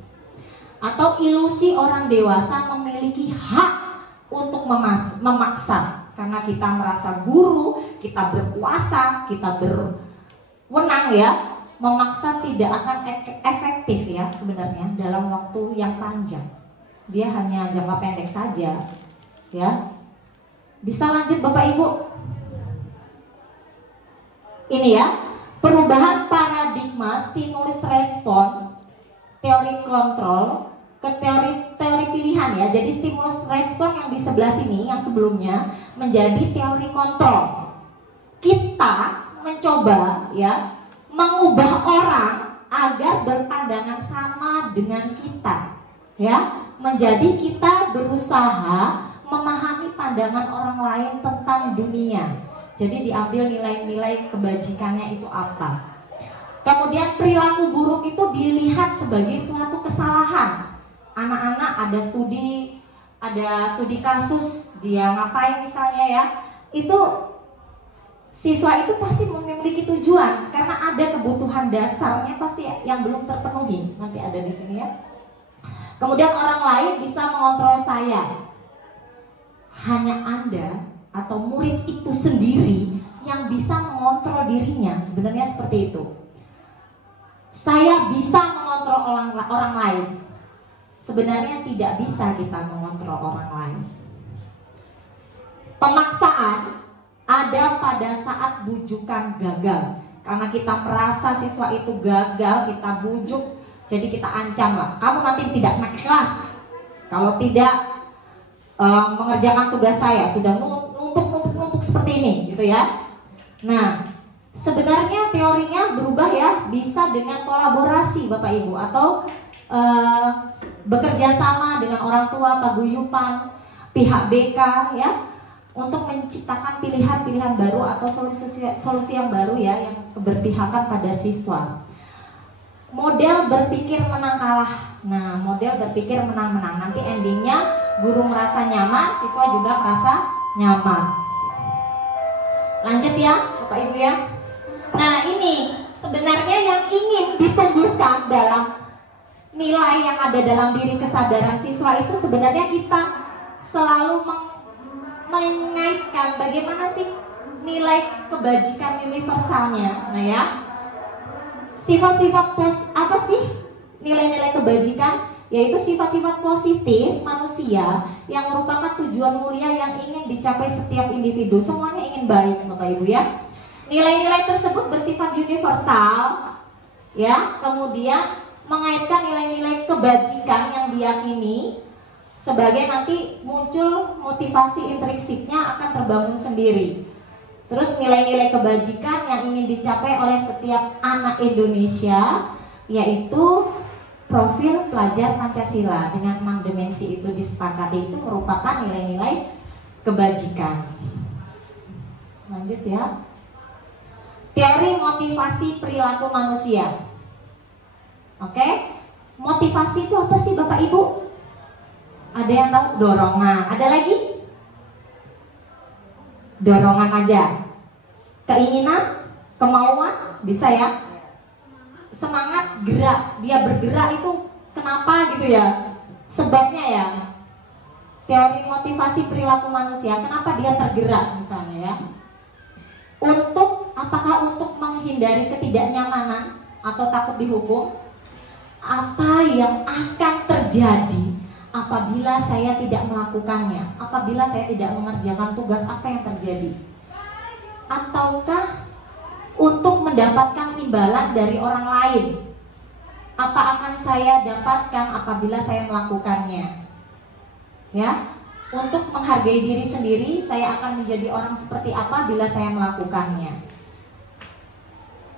atau ilusi orang dewasa memiliki hak untuk memaksa, karena kita merasa guru, kita berkuasa, kita berwenang ya, memaksa tidak akan efektif ya sebenarnya dalam waktu yang panjang. Dia hanya jangka pendek saja ya. Bisa lanjut Bapak Ibu. Ini ya, perubahan paradigma stimulus respon teori kontrol ke teori pilihan ya. Jadi stimulus respon yang di sebelah sini, yang sebelumnya, menjadi teori kontrol. Kita mencoba ya mengubah orang agar berpandangan sama dengan kita ya. Menjadi kita berusaha memahami pandangan orang lain tentang dunia. Jadi diambil nilai-nilai kebajikannya itu apa. Kemudian perilaku buruk itu dilihat sebagai suatu kesalahan. Anak-anak ada studi kasus, dia ngapain misalnya ya, itu siswa itu pasti memiliki tujuan karena ada kebutuhan dasarnya pasti yang belum terpenuhi. Nanti ada di sini ya. Kemudian orang lain bisa mengontrol saya. Hanya Anda atau murid itu sendiri yang bisa mengontrol dirinya, sebenarnya seperti itu. Saya bisa mengontrol orang lain. Sebenarnya tidak bisa kita mengontrol orang lain. Pemaksaan ada pada saat bujukan gagal. Karena kita merasa siswa itu gagal, kita bujuk, jadi kita ancam lah. Kamu nanti tidak naik kelas kalau tidak mengerjakan tugas saya. Sudah numpuk seperti ini, gitu ya. Nah, sebenarnya teorinya berubah ya, bisa dengan kolaborasi Bapak Ibu, atau bekerja sama dengan orang tua, paguyuban, pihak BK ya, untuk menciptakan pilihan-pilihan baru atau solusi yang baru ya, yang berpihakan pada siswa. Model berpikir menang kalah. Nah, model berpikir menang-menang. Nanti endingnya guru merasa nyaman, siswa juga merasa nyaman. Lanjut ya, Bapak Ibu ya. Nah, ini sebenarnya yang ingin ditumbuhkan dalam nilai yang ada dalam diri kesadaran siswa itu sebenarnya kita selalu mengaitkan bagaimana sih nilai kebajikan universalnya. Nah ya, sifat-sifat apa sih nilai-nilai kebajikan? Yaitu sifat-sifat positif manusia yang merupakan tujuan mulia yang ingin dicapai setiap individu. Semuanya ingin baik, Bapak Ibu ya. Nilai-nilai tersebut bersifat universal, ya. Kemudian mengaitkan nilai-nilai kebajikan yang diyakini sebagai nanti muncul motivasi intrinsiknya akan terbangun sendiri. Terus nilai-nilai kebajikan yang ingin dicapai oleh setiap anak Indonesia yaitu profil pelajar Pancasila dengan 6 dimensi itu disepakati itu merupakan nilai-nilai kebajikan. Lanjut ya. Teori motivasi perilaku manusia. Oke? Motivasi itu apa sih Bapak Ibu? Ada yang tahu? Dorongan. Ada lagi? Dorongan aja. Keinginan, kemauan, bisa ya? Semangat, gerak, dia bergerak itu kenapa gitu ya? Sebabnya ya. Teori motivasi perilaku manusia, kenapa dia tergerak misalnya ya? Apakah untuk menghindari ketidaknyamanan atau takut dihukum? Apa yang akan terjadi apabila saya tidak melakukannya? Apabila saya tidak mengerjakan tugas, apa yang terjadi? Ataukah untuk mendapatkan imbalan dari orang lain? Apa akan saya dapatkan apabila saya melakukannya? Ya, untuk menghargai diri sendiri, saya akan menjadi orang seperti apa bila saya melakukannya.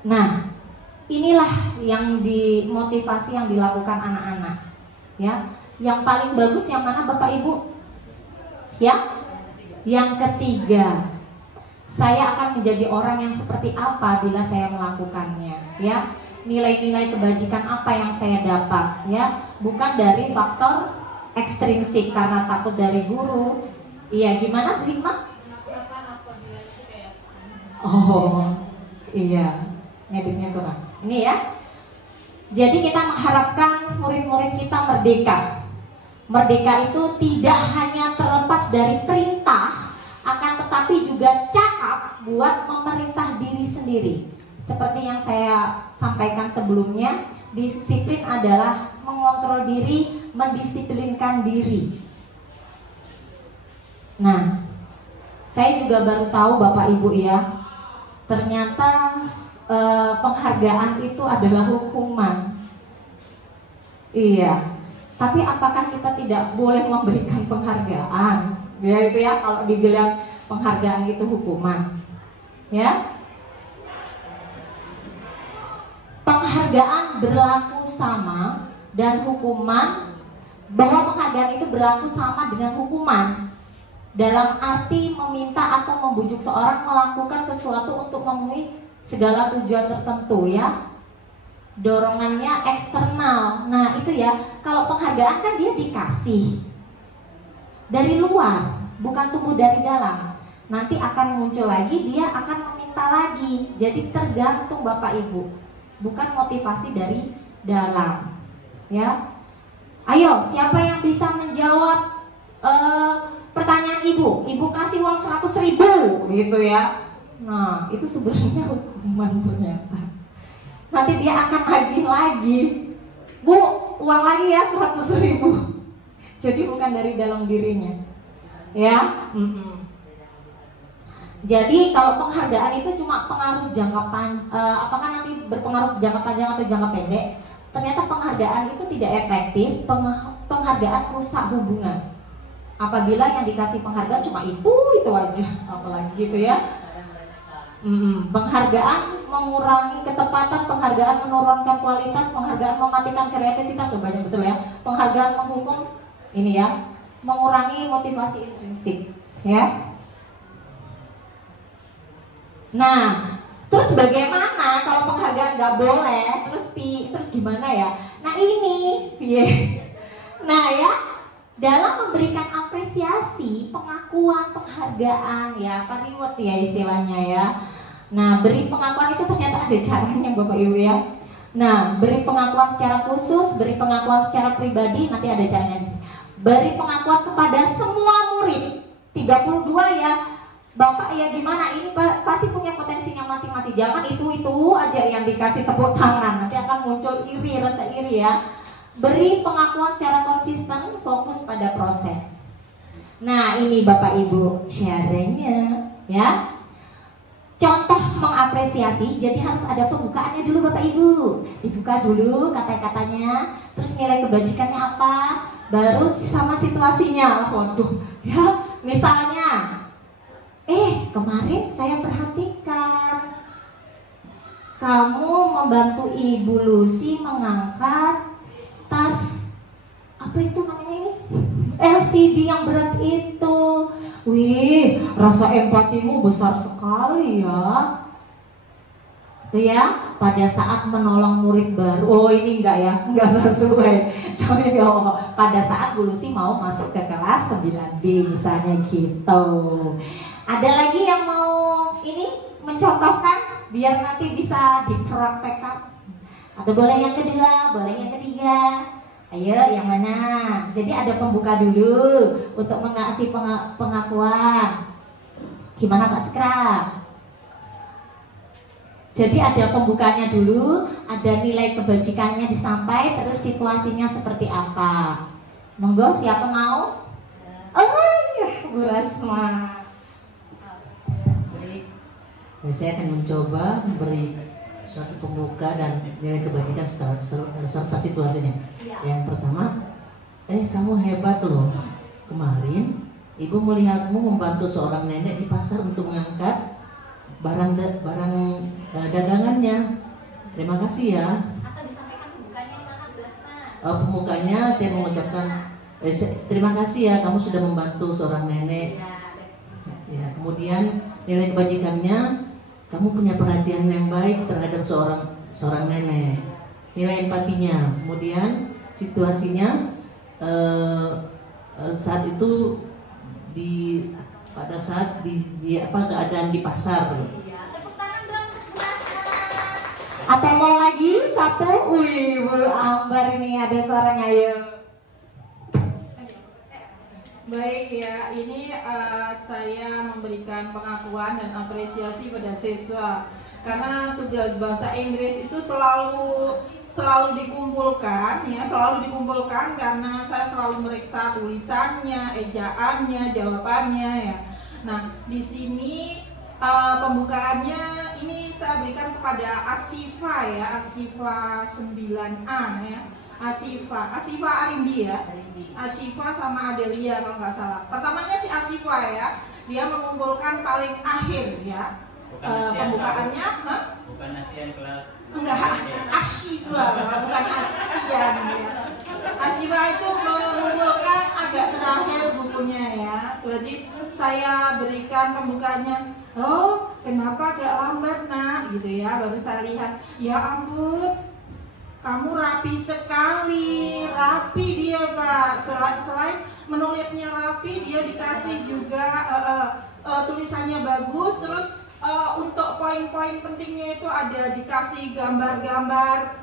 Nah, inilah yang dimotivasi yang dilakukan anak-anak. Ya, yang paling bagus yang mana Bapak Ibu? Ya, yang ketiga. Saya akan menjadi orang yang seperti apa bila saya melakukannya, ya. Nilai-nilai kebajikan apa yang saya dapat, ya. Bukan dari faktor ekstrinsik karena takut dari guru. Iya, gimana terima? Oh, iya. Ngeditnya kurang. Ini ya. Jadi kita mengharapkan murid-murid kita merdeka. Merdeka itu tidak hanya terlepas dari perintah, akan tetapi juga cakap buat memerintah diri sendiri. Seperti yang saya sampaikan sebelumnya, disiplin adalah mengontrol diri, mendisiplinkan diri. Nah, saya juga baru tahu Bapak Ibu ya, ternyata penghargaan itu adalah hukuman. Iya, tapi apakah kita tidak boleh memberikan penghargaan? Ya itu ya, kalau dibilang penghargaan itu hukuman, ya. Penghargaan berlaku sama dan hukuman, bahwa penghargaan itu berlaku sama dengan hukuman dalam arti meminta atau membujuk seorang melakukan sesuatu untuk memenuhi segala tujuan tertentu ya. Dorongannya eksternal. Nah itu ya, kalau penghargaan kan dia dikasih dari luar, bukan tumbuh dari dalam. Nanti akan muncul lagi, dia akan meminta lagi. Jadi tergantung Bapak Ibu, bukan motivasi dari dalam. Ya, ayo siapa yang bisa menjawab pertanyaan Ibu? Ibu kasih uang 100.000 gitu ya. Nah itu sebenarnya hukuman ternyata. Nanti dia akan nagih lagi. Bu, uang lagi ya 100.000. Jadi bukan dari dalam dirinya. Ya. Jadi kalau penghargaan itu cuma pengaruh jangka apakah nanti berpengaruh jangka panjang atau jangka pendek? Ternyata penghargaan itu tidak efektif. Penghargaan rusak hubungan. Apabila yang dikasih penghargaan cuma itu aja, apalagi gitu ya. Penghargaan mengurangi ketepatan, penghargaan menurunkan kualitas, penghargaan mematikan kreativitas, sebanyak betul ya. Penghargaan menghukum ini ya, mengurangi motivasi intrinsik ya. Nah, terus bagaimana kalau penghargaan nggak boleh? Terus gimana ya? Nah ini, nah ya, dalam memberikan apresiasi, pengakuan, penghargaan ya, reward ya istilahnya ya. Nah, beri pengakuan itu ternyata ada caranya Bapak Ibu ya. Nah, beri pengakuan secara khusus, beri pengakuan secara pribadi, nanti ada caranya di sini. Beri pengakuan kepada semua murid, 32 ya. Bapak ya gimana, ini pasti punya potensinya masing-masing. Jangan itu aja yang dikasih tepuk tangan, nanti akan muncul iri, rasa iri ya. Beri pengakuan secara konsisten, fokus pada proses. Nah, ini Bapak Ibu caranya ya. Contoh mengapresiasi, jadi harus ada pembukaannya dulu Bapak Ibu. Dibuka dulu kata-katanya, terus nilai kebajikannya apa, baru sama situasinya. Waduh, ya misalnya, kemarin saya perhatikan kamu membantu Ibu Lucy mengangkat tas, apa itu namanya ini? LCD yang berat itu. Wih, rasa empatimu besar sekali ya. Itu ya, pada saat menolong murid baru. Oh ini enggak ya, enggak sesuai. Tapi pada saat Bu Lucy mau masuk ke kelas 9B misalnya gitu. Ada lagi yang mau ini mencontohkan biar nanti bisa dipraktekkan? Atau boleh yang kedua, boleh yang ketiga. Ayo, yang mana? Jadi ada pembuka dulu untuk mengasih pengakuan. Gimana Pak Skra? Jadi ada pembukanya dulu, ada nilai kebajikannya disampaikan, terus situasinya seperti apa. Monggo, siapa mau? Oh iya, Bu Rasma. Baik, saya akan mencoba memberi suatu pembuka dan nilai kebajikan serta situasinya. Yang pertama, kamu hebat loh. Kemarin Ibu melihatmu membantu seorang nenek di pasar untuk mengangkat barang dagangannya. Terima kasih ya. Atau disampaikan pembukanya mana Bu Rasma? Pembukanya saya mengucapkan terima kasih ya, kamu sudah membantu seorang nenek. Ya, kemudian nilai kebajikannya, kamu punya perhatian yang baik terhadap seorang nenek. Nilai empatinya. Kemudian situasinya saat itu pada saat keadaan di pasar. Atau mau lagi satu? Wih, Bu Ambar ini ada suaranya, ayo. Baik ya, ini saya memberikan pengakuan dan apresiasi pada siswa karena tugas bahasa Inggris itu selalu dikumpulkan ya, selalu dikumpulkan karena saya selalu meriksa tulisannya, ejaannya, jawabannya ya. Nah, di sini pembukaannya ini saya berikan kepada Asifa ya, Asifa 9A ya. Asifa Arimbi ya, Asifa sama Adelia kalau nggak salah. Pertamanya si Asifa ya, dia mengumpulkan paling akhir ya. Pembukaannya, bukan Asian kelas. Enggak, Asifa, bukan Asian ya. Asifa itu mengumpulkan agak terakhir bukunya ya. Jadi saya berikan pembukaannya. Oh, kenapa agak lambat nak? Gitu ya. Baru saya lihat, ya ampun, kamu rapi sekali, rapi dia Pak. Selain menulisnya rapi, dia dikasih juga tulisannya bagus. Terus untuk poin-poin pentingnya itu ada dikasih gambar-gambar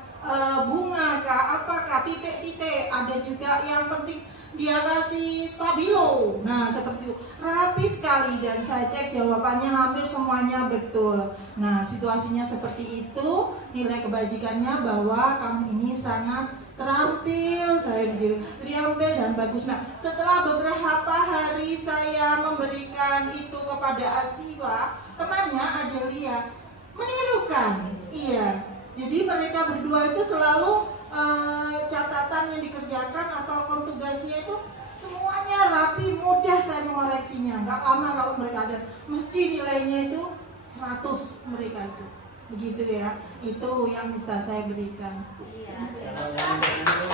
bunga kah, apakah titik-titik. Ada juga yang penting dia kasih stabilo. Nah seperti itu, rapi sekali dan saya cek jawabannya hampir semuanya betul. Nah situasinya seperti itu, nilai kebajikannya bahwa kamu ini sangat terampil, saya begitu, terampil dan bagus. Nah setelah beberapa hari saya memberikan itu kepada Asiwa, temannya Adelia menirukan. Iya, jadi mereka berdua itu selalu catatan yang dikerjakan atau tugasnya itu semuanya rapi, mudah saya mengoreksinya. Nggak lama kalau mereka ada, mesti nilainya itu 100 mereka itu. Begitu ya, itu yang bisa saya berikan. Kalau yang itu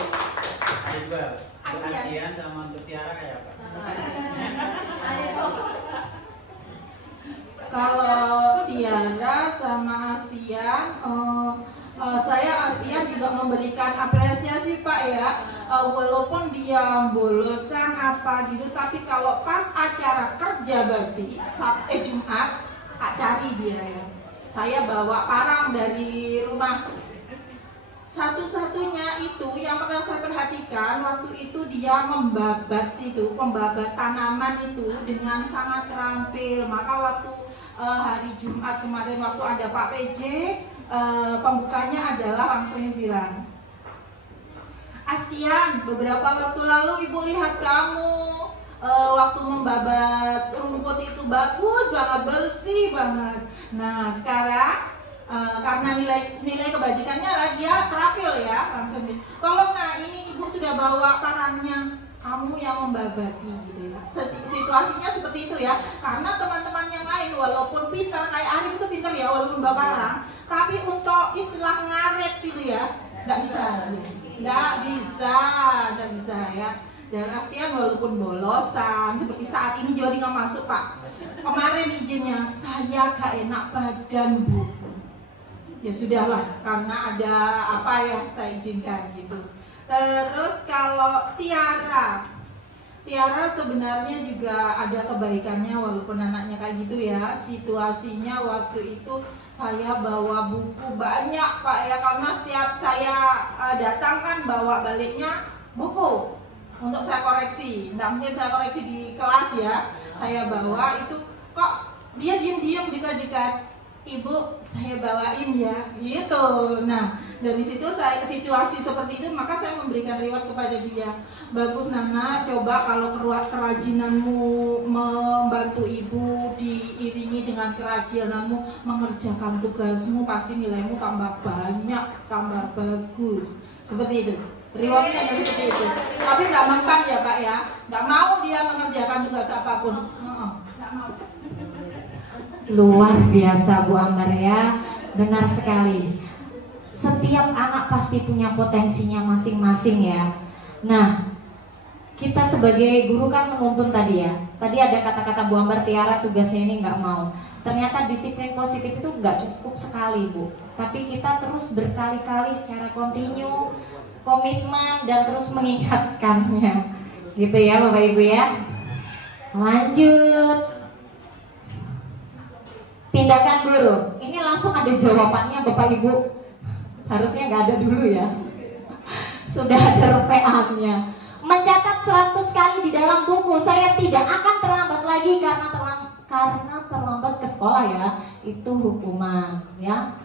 ada juga Asian sama untuk Tiara kayak apa? Kalau Tiara sama Asian, saya ASEAN juga memberikan apresiasi Pak ya, walaupun dia bolosan apa gitu, tapi kalau pas acara kerja bakti Jumat, cari dia ya. saya bawa parang dari rumah. Satu-satunya itu yang pernah saya perhatikan waktu itu dia membabat tanaman itu dengan sangat terampil. Maka waktu hari Jumat kemarin waktu ada Pak PJ, pembukanya adalah langsung yang bilang, Astian, beberapa waktu lalu ibu lihat kamu waktu membabat rumput itu bagus banget, bersih banget. Nah sekarang karena nilai kebajikannya dia terampil ya, langsung tolong nah ini ibu sudah bawa parangnya, kamu yang membabati gitu ya. Situasinya seperti itu ya, karena teman-teman yang lain walaupun pintar kayak Arif itu pintar ya walaupun bawa parang, tapi untuk istilah ngaret gitu ya nggak bisa ya. Dan Astian walaupun bolosan seperti saat ini Jody nggak masuk Pak, kemarin izinnya saya gak enak badan Bu. Ya sudahlah, karena ada apa yang saya izinkan gitu. Terus kalau Tiara sebenarnya juga ada kebaikannya walaupun anaknya kayak gitu ya. Situasinya waktu itu saya bawa buku banyak Pak ya, karena setiap saya datang kan bawa baliknya buku untuk saya koreksi. Nggak mungkin saya koreksi di kelas ya. Saya bawa itu kok dia diam-diam dekat-dekat, Ibu saya bawain ya gitu. Nah dari situ situasi seperti itu maka saya memberikan reward kepada dia. Bagus Nana, coba kalau kerajinanmu membantu ibu diiringi dengan kerajinanmu mengerjakan tugasmu, pasti nilaimu tambah banyak, tambah bagus. Seperti itu. Rewardnya ada seperti itu. Tapi nggak mempan ya Pak ya, nggak mau dia mengerjakan tugas apapun. Nggak mau. Luar biasa Bu Ambar ya, benar sekali. Setiap anak pasti punya potensinya masing-masing ya. Nah, kita sebagai guru kan menuntun tadi ya. Tadi ada kata-kata Bu Ambar, Tiara tugasnya ini nggak mau. Ternyata disiplin positif itu nggak cukup sekali Bu. Tapi kita terus berkali-kali secara kontinu, komitmen dan terus mengingatkannya. Gitu ya Bapak Ibu ya. Lanjut. Tindakan guru, ini langsung ada jawabannya Bapak Ibu. Harusnya nggak ada dulu ya. Sudah ada RPA-nya. Mencatat 100 kali di dalam buku. Saya tidak akan terlambat lagi karena terlambat ke sekolah ya. Itu hukuman ya.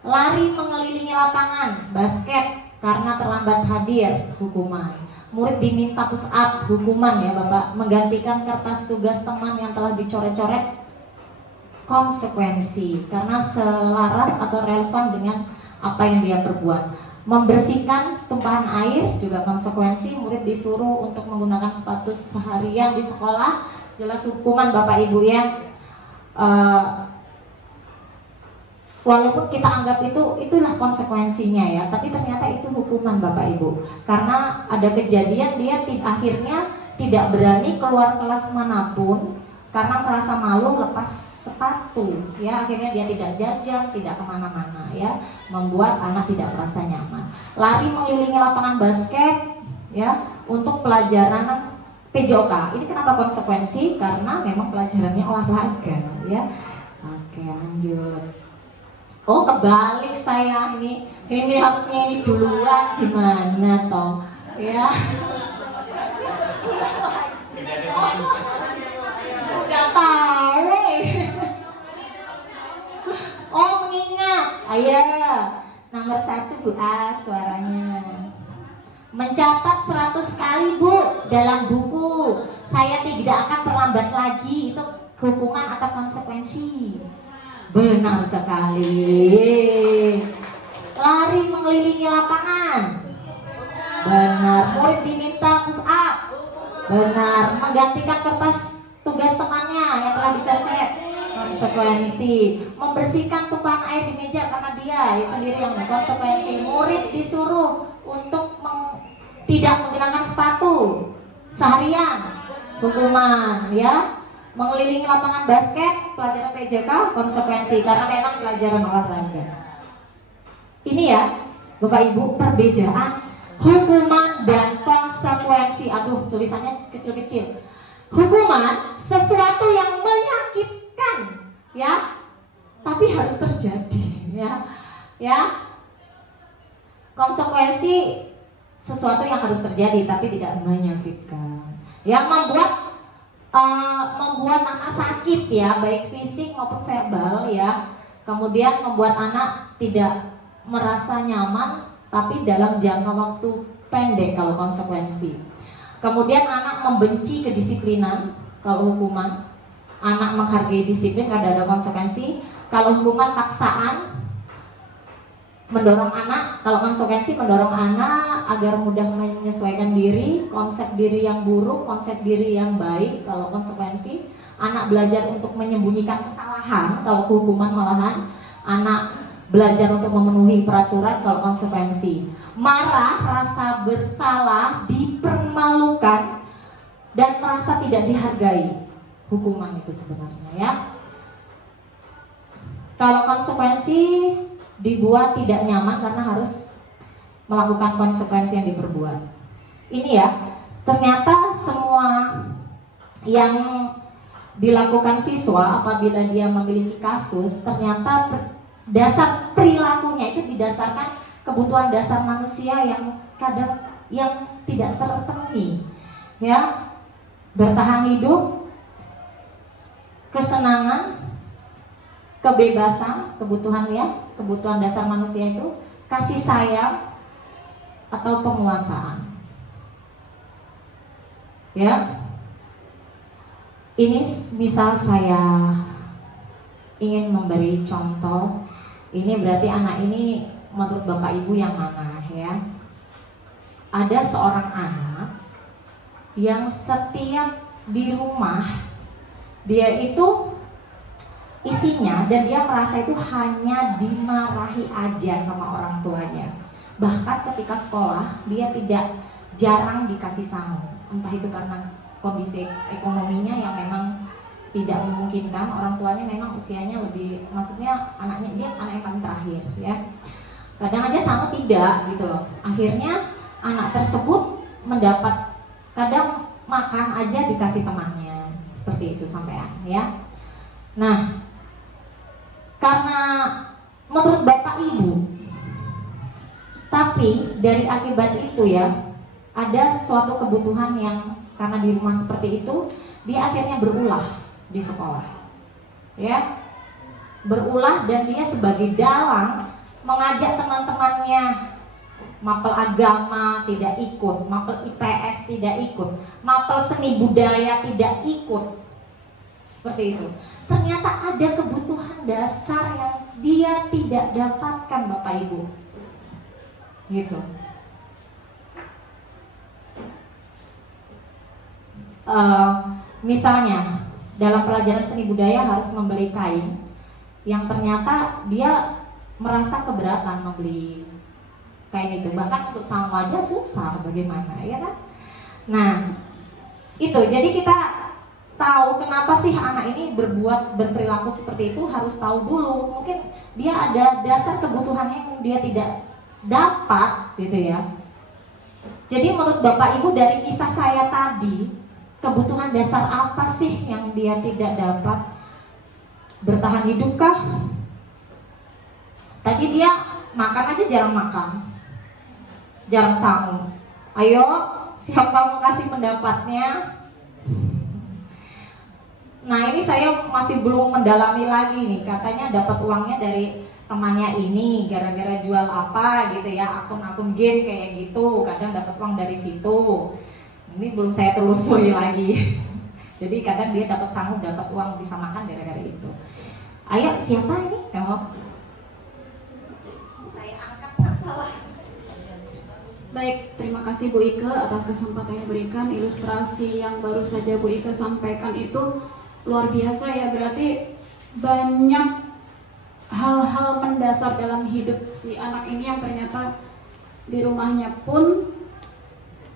Lari mengelilingi lapangan basket karena terlambat hadir, hukuman. Murid diminta push up, hukuman ya Bapak. Menggantikan kertas tugas teman yang telah dicoret-coret, konsekuensi karena selaras atau relevan dengan apa yang dia perbuat. Membersihkan tumpahan air juga konsekuensi, murid disuruh untuk menggunakan sepatu seharian di sekolah, jelas hukuman Bapak Ibu ya. Walaupun kita anggap itulah konsekuensinya ya, tapi ternyata itu hukuman Bapak Ibu. Karena ada kejadian dia akhirnya tidak berani keluar kelas manapun karena merasa malu lepas sepatu ya, akhirnya dia tidak jajan, tidak kemana-mana ya, membuat anak tidak merasa nyaman. Lari mengelilingi lapangan basket ya untuk pelajaran PJOK. Ini kenapa konsekuensi? Karena memang pelajarannya olahraga ya. Oke lanjut. Oh kebalik saya, ini harusnya ini duluan, gimana toh ya. Udah tahu. Oh mengingat, ayo nomor 1 Bu A suaranya. Mencatat 100 kali Bu dalam buku. Saya tidak akan terlambat lagi. Itu hukuman atau konsekuensi? Benar sekali. Lari mengelilingi lapangan. Benar. Murid diminta push up. Benar. Menggantikan kertas tugas temannya yang telah dicoret-coret, konsekuensi. Membersihkan tumpahan air di meja karena dia sendiri yang konsekuensi. Murid disuruh untuk tidak menggunakan sepatu seharian, hukuman ya. Mengelilingi lapangan basket, pelajaran PJK, konsekuensi karena memang pelajaran olahraga. Ini ya Bapak Ibu perbedaan hukuman dan konsekuensi. Aduh tulisannya kecil-kecil. Hukuman sesuatu yang menyakitkan ya, tapi tapi harus terjadi, ya. Konsekuensi sesuatu yang harus terjadi tapi tidak menyakitkan, yang membuat anak sakit ya, baik fisik maupun verbal ya. Kemudian membuat anak tidak merasa nyaman tapi dalam jangka waktu pendek kalau konsekuensi. Kemudian anak membenci kedisiplinan kalau hukuman. Anak menghargai disiplin karena ada konsekuensi. Kalau hukuman paksaan mendorong anak, kalau konsekuensi mendorong anak agar mudah menyesuaikan diri, konsep diri yang buruk, konsep diri yang baik. Kalau konsekuensi, anak belajar untuk menyembunyikan kesalahan. Kalau hukuman malahan anak belajar untuk memenuhi peraturan. Kalau konsekuensi, marah, rasa bersalah, dipermalukan, dan merasa tidak dihargai. Hukuman itu sebenarnya ya. Kalau konsekuensi dibuat tidak nyaman karena harus melakukan konsekuensi yang diperbuat. Ini ya, ternyata semua yang dilakukan siswa apabila dia memiliki kasus, ternyata dasar perilakunya itu didasarkan kebutuhan dasar manusia yang kadang yang tidak terpenuhi, ya. Bertahan hidup, kesenangan, kebebasan, kebutuhan ya, kebutuhan dasar manusia itu, kasih sayang atau penguasaan. Ya. Ini misal saya ingin memberi contoh, ini berarti anak ini menurut Bapak Ibu yang mana ya? Ada seorang anak yang setiap di rumah dia itu isinya dan dia merasa itu hanya dimarahi aja sama orang tuanya. Bahkan ketika sekolah dia tidak jarang dikasih sangu. Entah itu karena kondisi ekonominya yang memang tidak memungkinkan, orang tuanya memang usianya lebih, maksudnya anaknya dia anak yang paling terakhir ya. Kadang aja sangu tidak gitu loh. Akhirnya anak tersebut mendapat kadang makan aja dikasih temannya. Seperti itu sampean ya. Nah, karena menurut Bapak Ibu, tapi dari akibat itu ya, ada suatu kebutuhan yang karena di rumah seperti itu, dia akhirnya berulah di sekolah. Ya. Berulah dan dia sebagai dalang mengajak teman-temannya mapel agama tidak ikut, mapel IPS tidak ikut, mapel seni budaya tidak ikut. Seperti itu. Ternyata ada kebutuhan dasar yang dia tidak dapatkan Bapak Ibu. Gitu. Misalnya dalam pelajaran seni budaya harus membeli kain yang ternyata dia merasa keberatan membeli kain itu, bahkan untuk sangu aja susah, bagaimana ya kan? Nah itu, jadi kita tahu kenapa sih anak ini berperilaku seperti itu, harus tahu dulu. Mungkin dia ada dasar kebutuhannya yang dia tidak dapat gitu ya. Jadi menurut Bapak Ibu dari kisah saya tadi, kebutuhan dasar apa sih yang dia tidak dapat? Bertahan hidup kah? Tadi dia makan aja jarang makan, jarang sangu. Ayo, siapa mau kasih pendapatnya? Nah ini saya masih belum mendalami lagi nih. Katanya dapat uangnya dari temannya ini gara-gara jual apa gitu ya, akun-akun game kayak gitu. Kadang dapat uang dari situ. Ini belum saya telusuri lagi. Jadi kadang dia dapat sangu, dapat uang, bisa makan gara-gara itu. Ayo, siapa ini? Saya angkat masalah. Baik, terima kasih Bu Ike atas kesempatan yang diberikan. Ilustrasi yang baru saja Bu Ike sampaikan itu luar biasa ya. Berarti banyak hal-hal mendasar dalam hidup si anak ini yang ternyata di rumahnya pun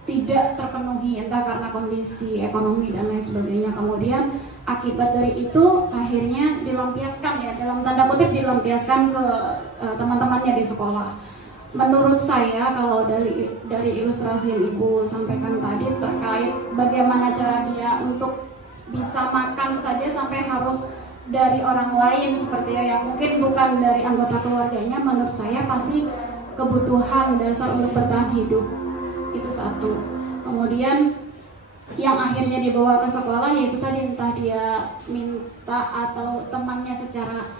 tidak terpenuhi, entah karena kondisi ekonomi dan lain sebagainya. Kemudian akibat dari itu akhirnya dilampiaskan ya, dalam tanda kutip dilampiaskan ke teman-temannya di sekolah. Menurut saya kalau dari ilustrasi yang Ibu sampaikan tadi terkait bagaimana cara dia untuk bisa makan saja sampai harus dari orang lain seperti yang mungkin bukan dari anggota keluarganya, menurut saya pasti kebutuhan dasar untuk bertahan hidup. Itu satu. Kemudian yang akhirnya dibawa ke sekolah yaitu tadi entah dia minta atau temannya secara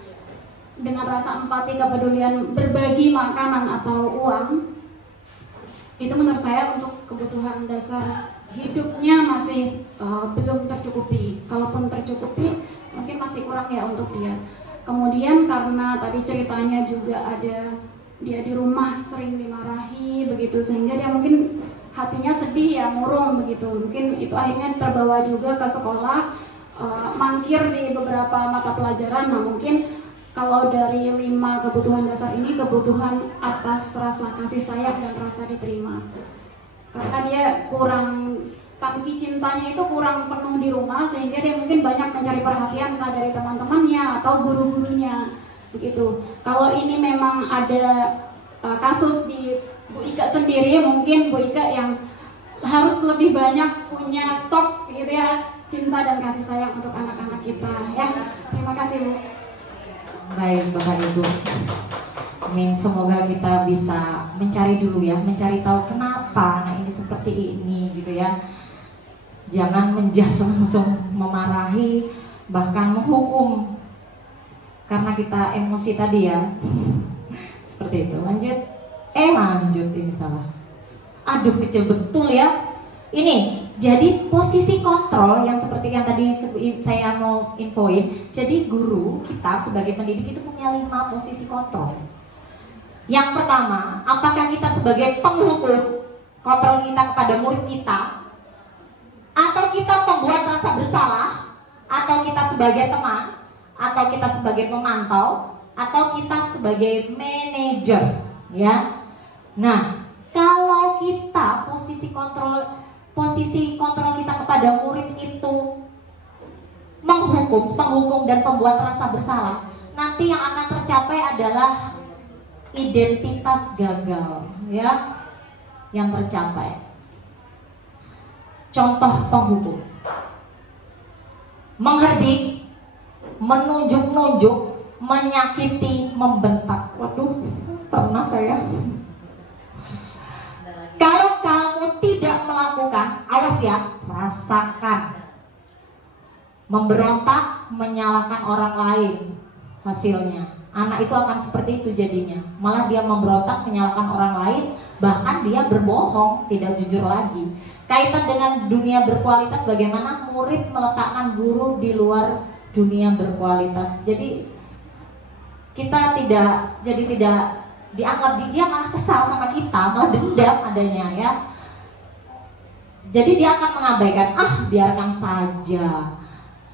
dengan rasa empati, kepedulian berbagi makanan atau uang. Itu menurut saya untuk kebutuhan dasar hidupnya masih belum tercukupi. Kalaupun tercukupi mungkin masih kurang ya untuk dia. Kemudian karena tadi ceritanya juga ada dia di rumah sering dimarahi begitu, sehingga dia mungkin hatinya sedih ya, murung begitu. Mungkin itu akhirnya terbawa juga ke sekolah, mangkir di beberapa mata pelajaran. Nah mungkin kalau dari 5 kebutuhan dasar ini, kebutuhan atas rasa kasih sayang dan rasa diterima, karena dia kurang, tangki cintanya itu kurang penuh di rumah, sehingga dia mungkin banyak mencari perhatian entah dari teman-temannya atau guru-gurunya begitu. Kalau ini memang ada kasus di Bu Ika sendiri, mungkin Bu Ika yang harus lebih banyak punya stok gitu ya, cinta dan kasih sayang untuk anak-anak kita ya. Terima kasih Bu. Baik Bapak Ibu, amin. Semoga kita bisa mencari dulu ya, mencari tahu kenapa anak ini seperti ini gitu ya. Jangan menjas langsung memarahi, bahkan menghukum karena kita emosi tadi ya. Seperti itu. Lanjut ini salah. Aduh kecil betul ya. Ini jadi posisi kontrol yang seperti yang tadi saya mau infoin. Jadi guru kita sebagai pendidik itu punya 5 posisi kontrol. Yang pertama, apakah kita sebagai penghukum, kontrol kita kepada murid kita, atau kita pembuat rasa bersalah, atau kita sebagai teman, atau kita sebagai pemantau, atau kita sebagai manajer, ya. Nah, kalau kita posisi kontrol kita kepada murid itu menghukum, penghukum dan pembuat rasa bersalah, nanti yang akan tercapai adalah identitas gagal, ya, yang tercapai. Contoh penghukum, mengherdik, menunjuk-nunjuk, menyakiti, membentak. Waduh, pernah saya. Kalau kamu tidak melakukan, awas ya, rasakan. Memberontak, menyalahkan orang lain hasilnya. Anak itu akan seperti itu jadinya. Malah dia memberontak, menyalahkan orang lain, bahkan dia berbohong, tidak jujur lagi. Kaitan dengan dunia berkualitas, bagaimana murid meletakkan guru di luar dunia berkualitas. Jadi kita tidak dianggap, dia malah kesal sama kita, malah dendam adanya ya. Jadi dia akan mengabaikan, biarkan saja,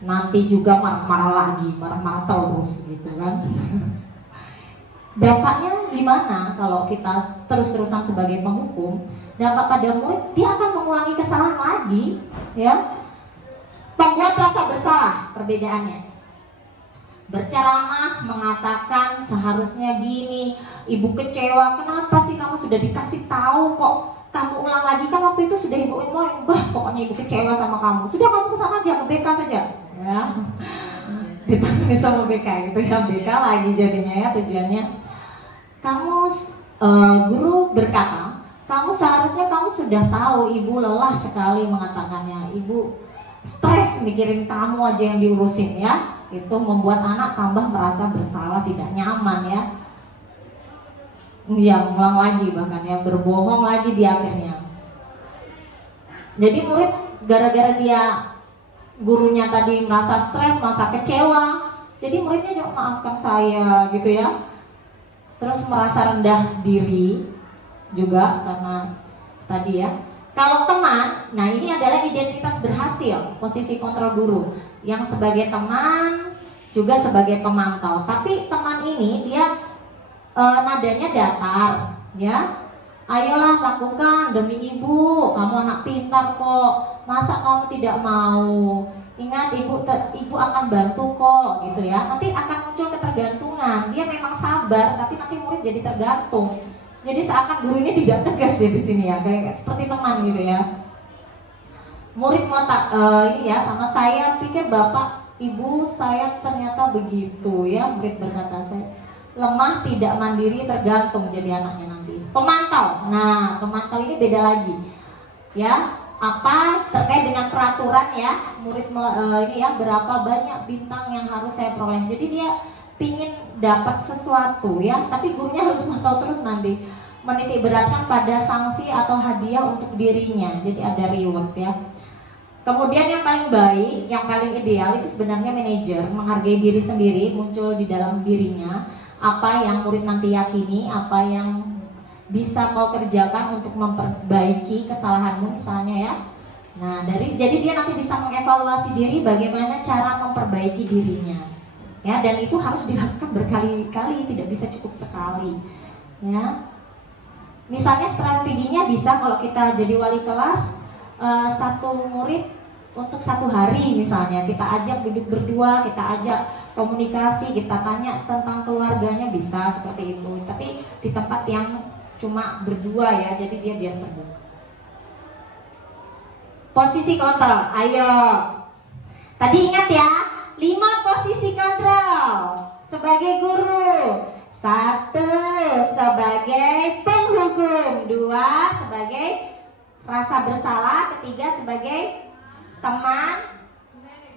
nanti juga marah-marah lagi, marah-marah terus gitu kan. Dampaknya gimana kalau kita terus-terusan sebagai penghukum? Dampak pada murid, dia akan mengulangi kesalahan lagi ya. Pembuat rasa bersalah, perbedaannya. Berceramah, mengatakan seharusnya gini, ibu kecewa, kenapa sih kamu sudah dikasih tahu kok kamu ulang lagi, kan waktu itu sudah ibu infoin, pokoknya ibu kecewa sama kamu, sudah kamu kesana aja, ke BK saja ya. Ditangani sama BK gitu ya, BK lagi jadinya ya tujuannya. Kamu guru berkata, seharusnya kamu sudah tahu ibu lelah sekali mengatakannya, ibu stres mikirin kamu aja yang diurusin ya. Itu membuat anak tambah merasa bersalah, tidak nyaman ya. Yang ngulang lagi, bahkan yang berbohong lagi di akhirnya. Jadi murid gara-gara dia gurunya tadi merasa stres, merasa kecewa, jadi muridnya juga maafkan saya gitu ya. Terus merasa rendah diri juga karena tadi ya. Kalau teman, nah ini adalah identitas berhasil, posisi kontrol guru. Yang sebagai teman, juga sebagai pemantau. Tapi teman ini dia nadanya datar, ya. Ayolah lakukan demi ibu, kamu anak pintar kok. Masa kamu tidak mau? Ingat ibu akan bantu kok, gitu ya. Nanti akan muncul ketergantungan. Dia memang sabar, tapi nanti murid jadi tergantung. Jadi seakan guru ini tidak tegas ya di sini ya, kayak seperti teman gitu ya. Murid meletak ini ya, sama saya pikir bapak Ibu saya ternyata begitu ya, murid berkata saya lemah, tidak mandiri, tergantung jadi anaknya nanti. Pemantau, nah pemantau ini beda lagi ya, apa terkait dengan peraturan ya, murid ini ya berapa banyak bintang yang harus saya peroleh. Jadi dia pingin dapat sesuatu ya, tapi gurunya harus mantau terus nanti, menitik beratkan pada sanksi atau hadiah untuk dirinya, jadi ada reward ya. Kemudian yang paling baik, yang paling ideal itu sebenarnya manajer menghargai diri sendiri, muncul di dalam dirinya apa yang murid nanti yakini, apa yang bisa kau kerjakan untuk memperbaiki kesalahanmu misalnya ya. Nah jadi dia nanti bisa mengevaluasi diri bagaimana cara memperbaiki dirinya ya, dan itu harus dilakukan berkali-kali, tidak bisa cukup sekali ya. Misalnya strateginya bisa kalau kita jadi wali kelas, satu murid untuk 1 hari misalnya kita ajak duduk berdua, kita ajak komunikasi, kita tanya tentang keluarganya, bisa seperti itu, tapi di tempat yang cuma berdua ya, jadi dia biar terbuka. Posisi kontrol, ayo tadi ingat ya, 5 posisi kontrol sebagai guru. 1 sebagai penghukum, 2 sebagai rasa bersalah, 3 sebagai teman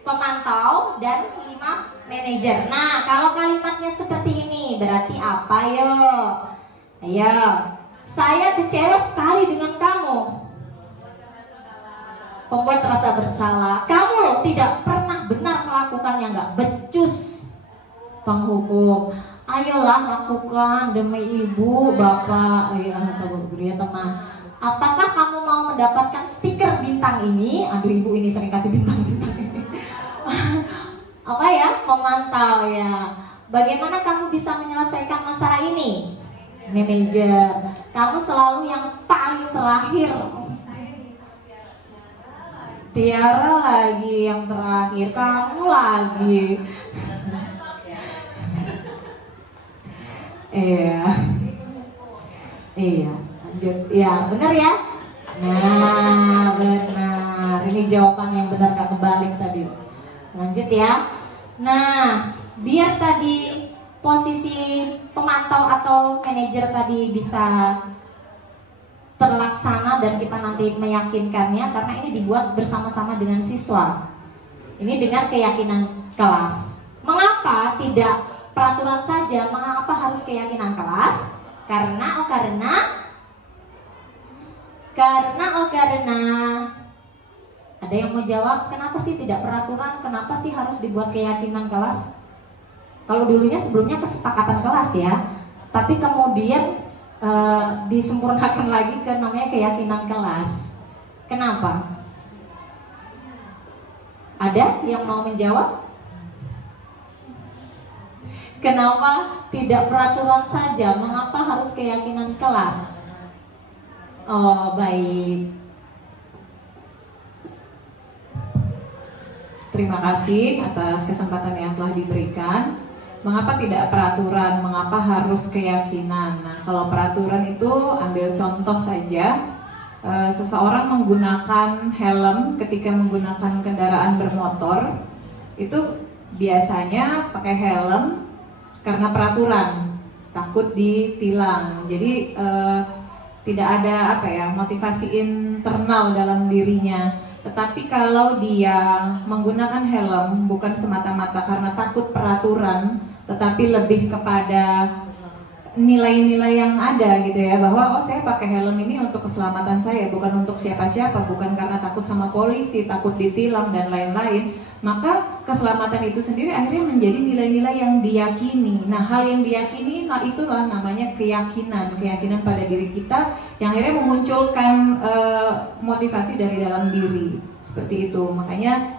pemantau, dan 5 manajer. Nah kalau kalimatnya seperti ini berarti apa yo? Ayo, saya kecewa sekali dengan kamu, pembuat rasa bersalah. Kamu tidak pernah benar melakukan yang nggak becus, penghukum. Ayolah lakukan demi ibu, bapak, ayah atau guru ya teman. Apakah kamu mau mendapatkan stiker bintang ini? Aduh ibu ini sering kasih bintang-bintang ini. Apa ya? Pemantau ya. Bagaimana kamu bisa menyelesaikan masalah ini? Manajer, kamu selalu yang paling terakhir. Tiara lagi yang terakhir, kamu lagi. Iya, lanjut. Ya, benar ya? Nah, benar. Ini jawaban yang benar, gak kebalik tadi. Lanjut ya. Nah, biar tadi posisi pemantau atau manajer tadi bisa terlaksana dan kita nanti meyakinkannya, karena ini dibuat bersama-sama dengan siswa. Ini dengan keyakinan kelas. Mengapa tidak peraturan saja? Mengapa harus keyakinan kelas? Karena ada yang mau jawab, kenapa sih tidak peraturan? Kenapa sih harus dibuat keyakinan kelas? Kalau dulunya sebelumnya kesepakatan kelas ya, tapi kemudian disempurnakan lagi ke namanya keyakinan kelas. Kenapa? Ada yang mau menjawab? Kenapa tidak peraturan saja? Mengapa harus keyakinan kelas? Oh, baik. Terima kasih atas kesempatan yang telah diberikan. Mengapa tidak peraturan? Mengapa harus keyakinan? Nah, kalau peraturan itu ambil contoh saja. Seseorang menggunakan helm ketika menggunakan kendaraan bermotor, itu biasanya pakai helm karena peraturan, takut ditilang. Jadi tidak ada motivasi internal dalam dirinya. Tetapi kalau dia menggunakan helm bukan semata-mata karena takut peraturan, tetapi lebih kepada nilai-nilai yang ada gitu ya, bahwa saya pakai helm ini untuk keselamatan saya, bukan untuk siapa-siapa, bukan karena takut sama polisi, takut ditilang dan lain-lain, maka keselamatan itu sendiri akhirnya menjadi nilai-nilai yang diyakini. Nah, hal yang diyakini, nah itulah namanya keyakinan pada diri kita yang akhirnya memunculkan motivasi dari dalam diri, seperti itu. Makanya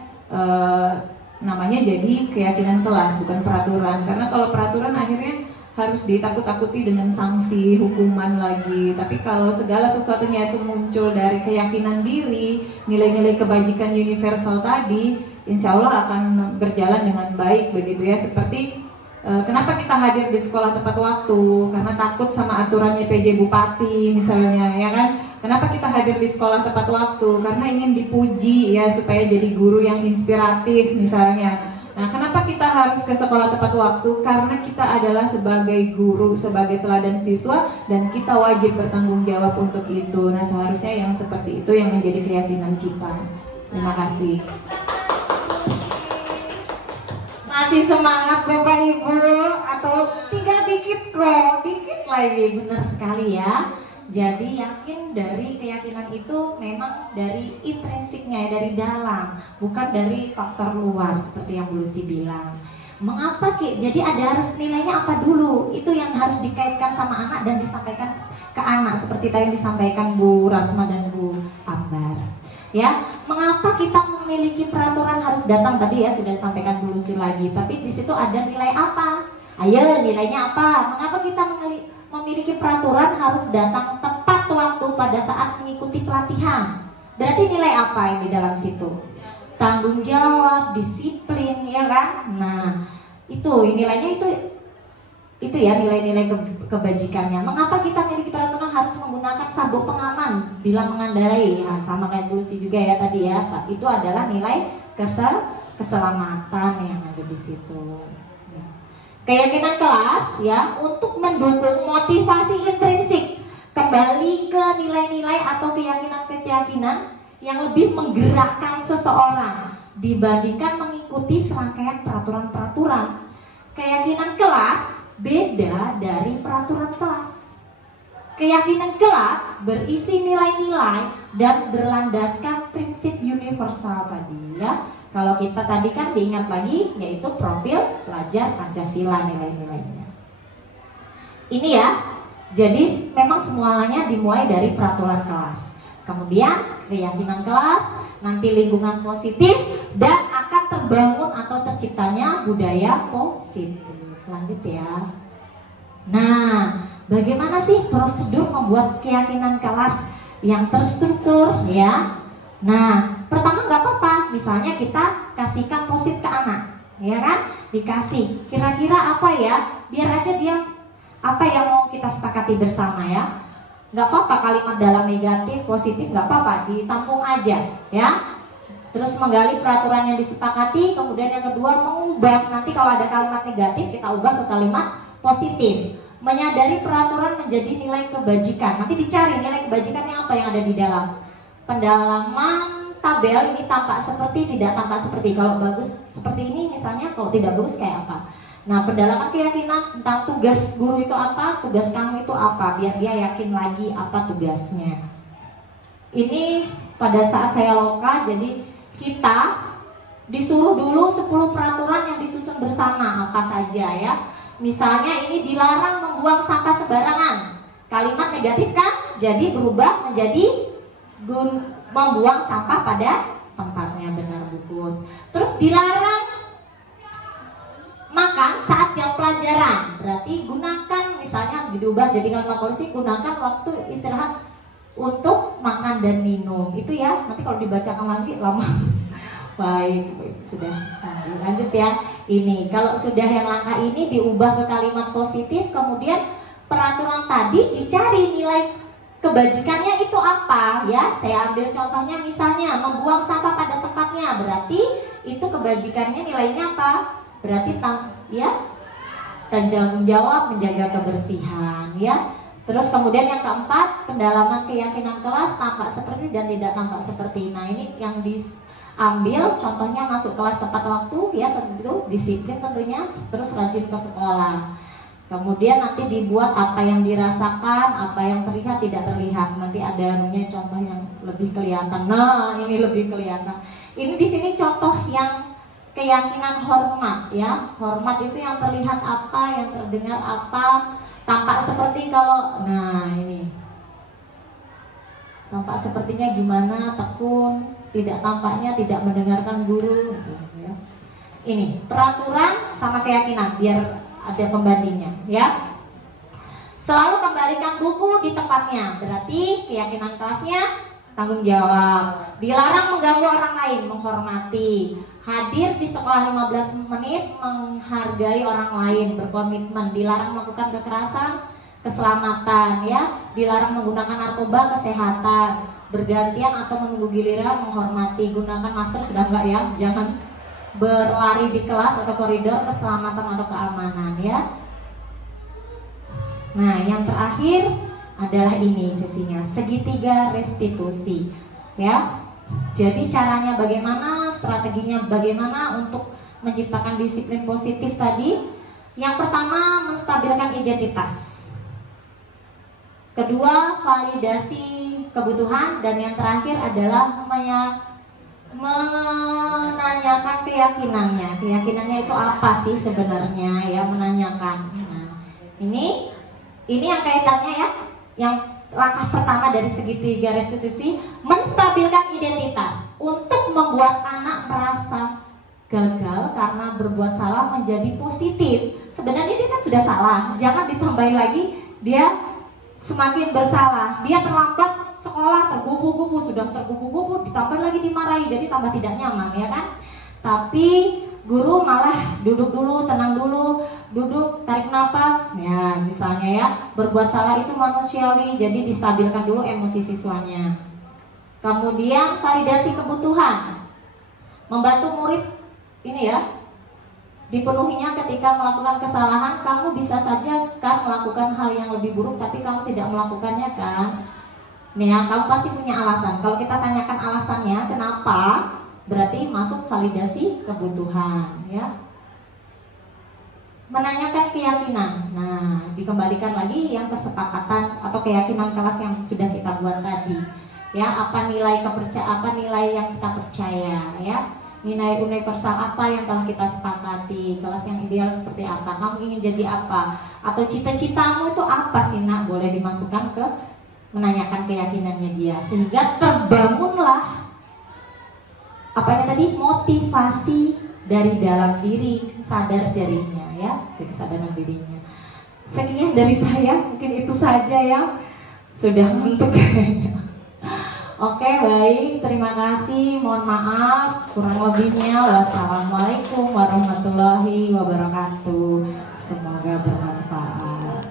namanya jadi keyakinan kelas, bukan peraturan. Karena kalau peraturan akhirnya harus ditakut-takuti dengan sanksi, hukuman lagi. Tapi kalau segala sesuatunya itu muncul dari keyakinan diri, nilai-nilai kebajikan universal tadi, insya Allah akan berjalan dengan baik begitu ya. Seperti kenapa kita hadir di sekolah tepat waktu? Karena takut sama aturannya PJ Bupati misalnya, ya kan? Kenapa kita hadir di sekolah tepat waktu? Karena ingin dipuji ya, supaya jadi guru yang inspiratif misalnya. Nah, kenapa kita harus ke sekolah tepat waktu? Karena kita adalah sebagai guru, sebagai teladan siswa, dan kita wajib bertanggung jawab untuk itu. Nah, seharusnya yang seperti itu yang menjadi keyakinan kita. Terima kasih. Masih semangat Bapak Ibu? Atau tinggal dikit kok, dikit lagi. Benar sekali ya. Jadi yakin dari keyakinan itu memang dari intrinsiknya, dari dalam, bukan dari faktor luar seperti yang Bu Lucy bilang. Mengapa Ki? Jadi ada harus nilainya apa dulu? Itu yang harus dikaitkan sama anak dan disampaikan ke anak seperti tadi yang disampaikan Bu Rasma dan Bu Ambar. Ya, mengapa kita memiliki peraturan harus datang tadi ya sudah sampaikan Bu Lucy lagi. Tapi di situ ada nilai apa? Ayo nilainya apa? Mengapa kita memiliki peraturan harus datang tepat waktu pada saat mengikuti pelatihan? Berarti nilai apa yang di dalam situ? Tanggung jawab, disiplin, ya kan? Nah, itu nilainya itu ya nilai-nilai kebajikannya. Mengapa kita memiliki peraturan harus menggunakan sabuk pengaman bila mengendarai? Ya, sama kayak Bu Lucy juga ya tadi ya. Itu adalah nilai keselamatan yang ada di situ. Keyakinan kelas ya untuk mendukung motivasi intrinsik, kembali ke nilai-nilai atau keyakinan-keyakinan yang lebih menggerakkan seseorang dibandingkan mengikuti serangkaian peraturan-peraturan. Keyakinan kelas beda dari peraturan kelas. Keyakinan kelas berisi nilai-nilai dan berlandaskan prinsip universal tadi ya. Kalau kita tadi kan diingat lagi yaitu profil pelajar Pancasila nilai-nilainya. Ini ya. Jadi memang semuanya dimulai dari peraturan kelas. Kemudian keyakinan kelas, nanti lingkungan positif dan akan terbangun atau terciptanya budaya positif. Lanjut ya. Nah, bagaimana sih prosedur membuat keyakinan kelas yang terstruktur ya? Nah, pertama nggak apa-apa, misalnya kita kasihkan posit ke anak, ya kan? Dikasih, kira-kira apa ya? Biar aja dia apa yang mau kita sepakati bersama ya. Nggak apa-apa kalimat dalam negatif, positif nggak apa-apa, ditampung aja ya. Terus menggali peraturan yang disepakati, kemudian yang kedua mengubah. Nanti kalau ada kalimat negatif kita ubah ke kalimat positif. Menyadari peraturan menjadi nilai kebajikan. Nanti dicari nilai kebajikannya apa yang ada di dalam. Pendalaman tabel ini tampak seperti, tidak tampak seperti. Kalau bagus seperti ini misalnya, kalau tidak bagus kayak apa. Nah, pendalaman keyakinan tentang tugas guru itu apa, tugas kamu itu apa, biar dia yakin lagi apa tugasnya. Ini pada saat saya loka, jadi kita disuruh dulu 10 peraturan yang disusun bersama apa saja ya. Misalnya ini dilarang membuang sampah sembarangan. Kalimat negatif kan, jadi berubah menjadi membuang sampah pada tempatnya, benar bukus. Terus dilarang makan saat jam pelajaran, berarti gunakan misalnya diubah jadi kalimat polisi, gunakan waktu istirahat untuk makan dan minum. Itu ya, nanti kalau dibacakan lagi lama. Baik, sudah. Nah, lanjut ya. Ini kalau sudah yang langkah ini diubah ke kalimat positif, kemudian peraturan tadi dicari nilai kebajikannya itu apa ya. Saya ambil contohnya misalnya membuang sampah pada tempatnya, berarti itu kebajikannya nilainya apa? Berarti tanggung jawab menjaga kebersihan ya. Terus kemudian yang keempat, pendalaman keyakinan kelas tampak seperti dan tidak tampak seperti. Nah, ini yang diambil contohnya masuk kelas tepat waktu ya, tentu disiplin tentunya, terus rajin ke sekolah. Kemudian nanti dibuat apa yang dirasakan, apa yang terlihat tidak terlihat. Nanti ada contoh yang lebih kelihatan. Nah, ini lebih kelihatan. Ini di sini contoh yang keyakinan hormat ya. Hormat itu yang terlihat apa, yang terdengar apa, tampak seperti kalau, nah ini tampak sepertinya gimana, tekun, tidak tampaknya tidak mendengarkan guru ya. Ini peraturan sama keyakinan biar ada pembandingnya ya. Selalu kembalikan buku di tempatnya, berarti keyakinan kelasnya tanggung jawab. Dilarang mengganggu orang lain, menghormati. Hadir di sekolah 15 menit, menghargai orang lain, berkomitmen. Dilarang melakukan kekerasan, keselamatan ya. Dilarang menggunakan narkoba, kesehatan. Bergantian atau menunggu giliran, menghormati. Gunakan masker sudah enggak ya, jangan berlari di kelas atau koridor keselamatan atau keamanan ya. Nah, yang terakhir adalah ini sesinya, segitiga restitusi ya. Jadi caranya bagaimana, strateginya bagaimana untuk menciptakan disiplin positif tadi. Yang pertama, menstabilkan identitas. Kedua, validasi kebutuhan. Dan yang terakhir adalah menanyakan keyakinannya. Keyakinannya itu apa sih sebenarnya ya, menanyakan. Nah, ini yang kaitannya ya. Yang langkah pertama dari segitiga restitusi, menstabilkan identitas untuk membuat anak merasa gagal karena berbuat salah menjadi positif. Sebenarnya dia kan sudah salah, jangan ditambahin lagi dia semakin bersalah. Dia terlambat sekolah, tergubu-gubu, sudah tergubu-gubu, ditambah lagi dimarahi, jadi tambah tidak nyaman ya kan. Tapi guru malah duduk dulu, tenang dulu, duduk, tarik nafas ya, misalnya ya, berbuat salah itu manusiawi, jadi distabilkan dulu emosi siswanya. Kemudian validasi kebutuhan, membantu murid ini ya, dipenuhinya ketika melakukan kesalahan. Kamu bisa saja kan melakukan hal yang lebih buruk, tapi kamu tidak melakukannya kan. Nih ya, kamu pasti punya alasan. Kalau kita tanyakan alasannya kenapa, berarti masuk validasi kebutuhan ya. Menanyakan keyakinan. Nah, dikembalikan lagi yang kesepakatan atau keyakinan kelas yang sudah kita buat tadi. Ya, apa nilai yang kita percaya ya. Nilai universal apa yang telah kita sepakati, kelas yang ideal seperti apa, kamu ingin jadi apa, atau cita-citamu itu apa sih nak, boleh dimasukkan ke menanyakan keyakinannya dia, sehingga terbangunlah apanya tadi, motivasi dari dalam diri, sadar dirinya ya, dari kesadaran dirinya. Sekian dari saya, mungkin itu saja ya, sudah mentok kayaknya. Oke, baik, terima kasih, mohon maaf kurang lebihnya. Wassalamualaikum warahmatullahi wabarakatuh. Semoga bermanfaat.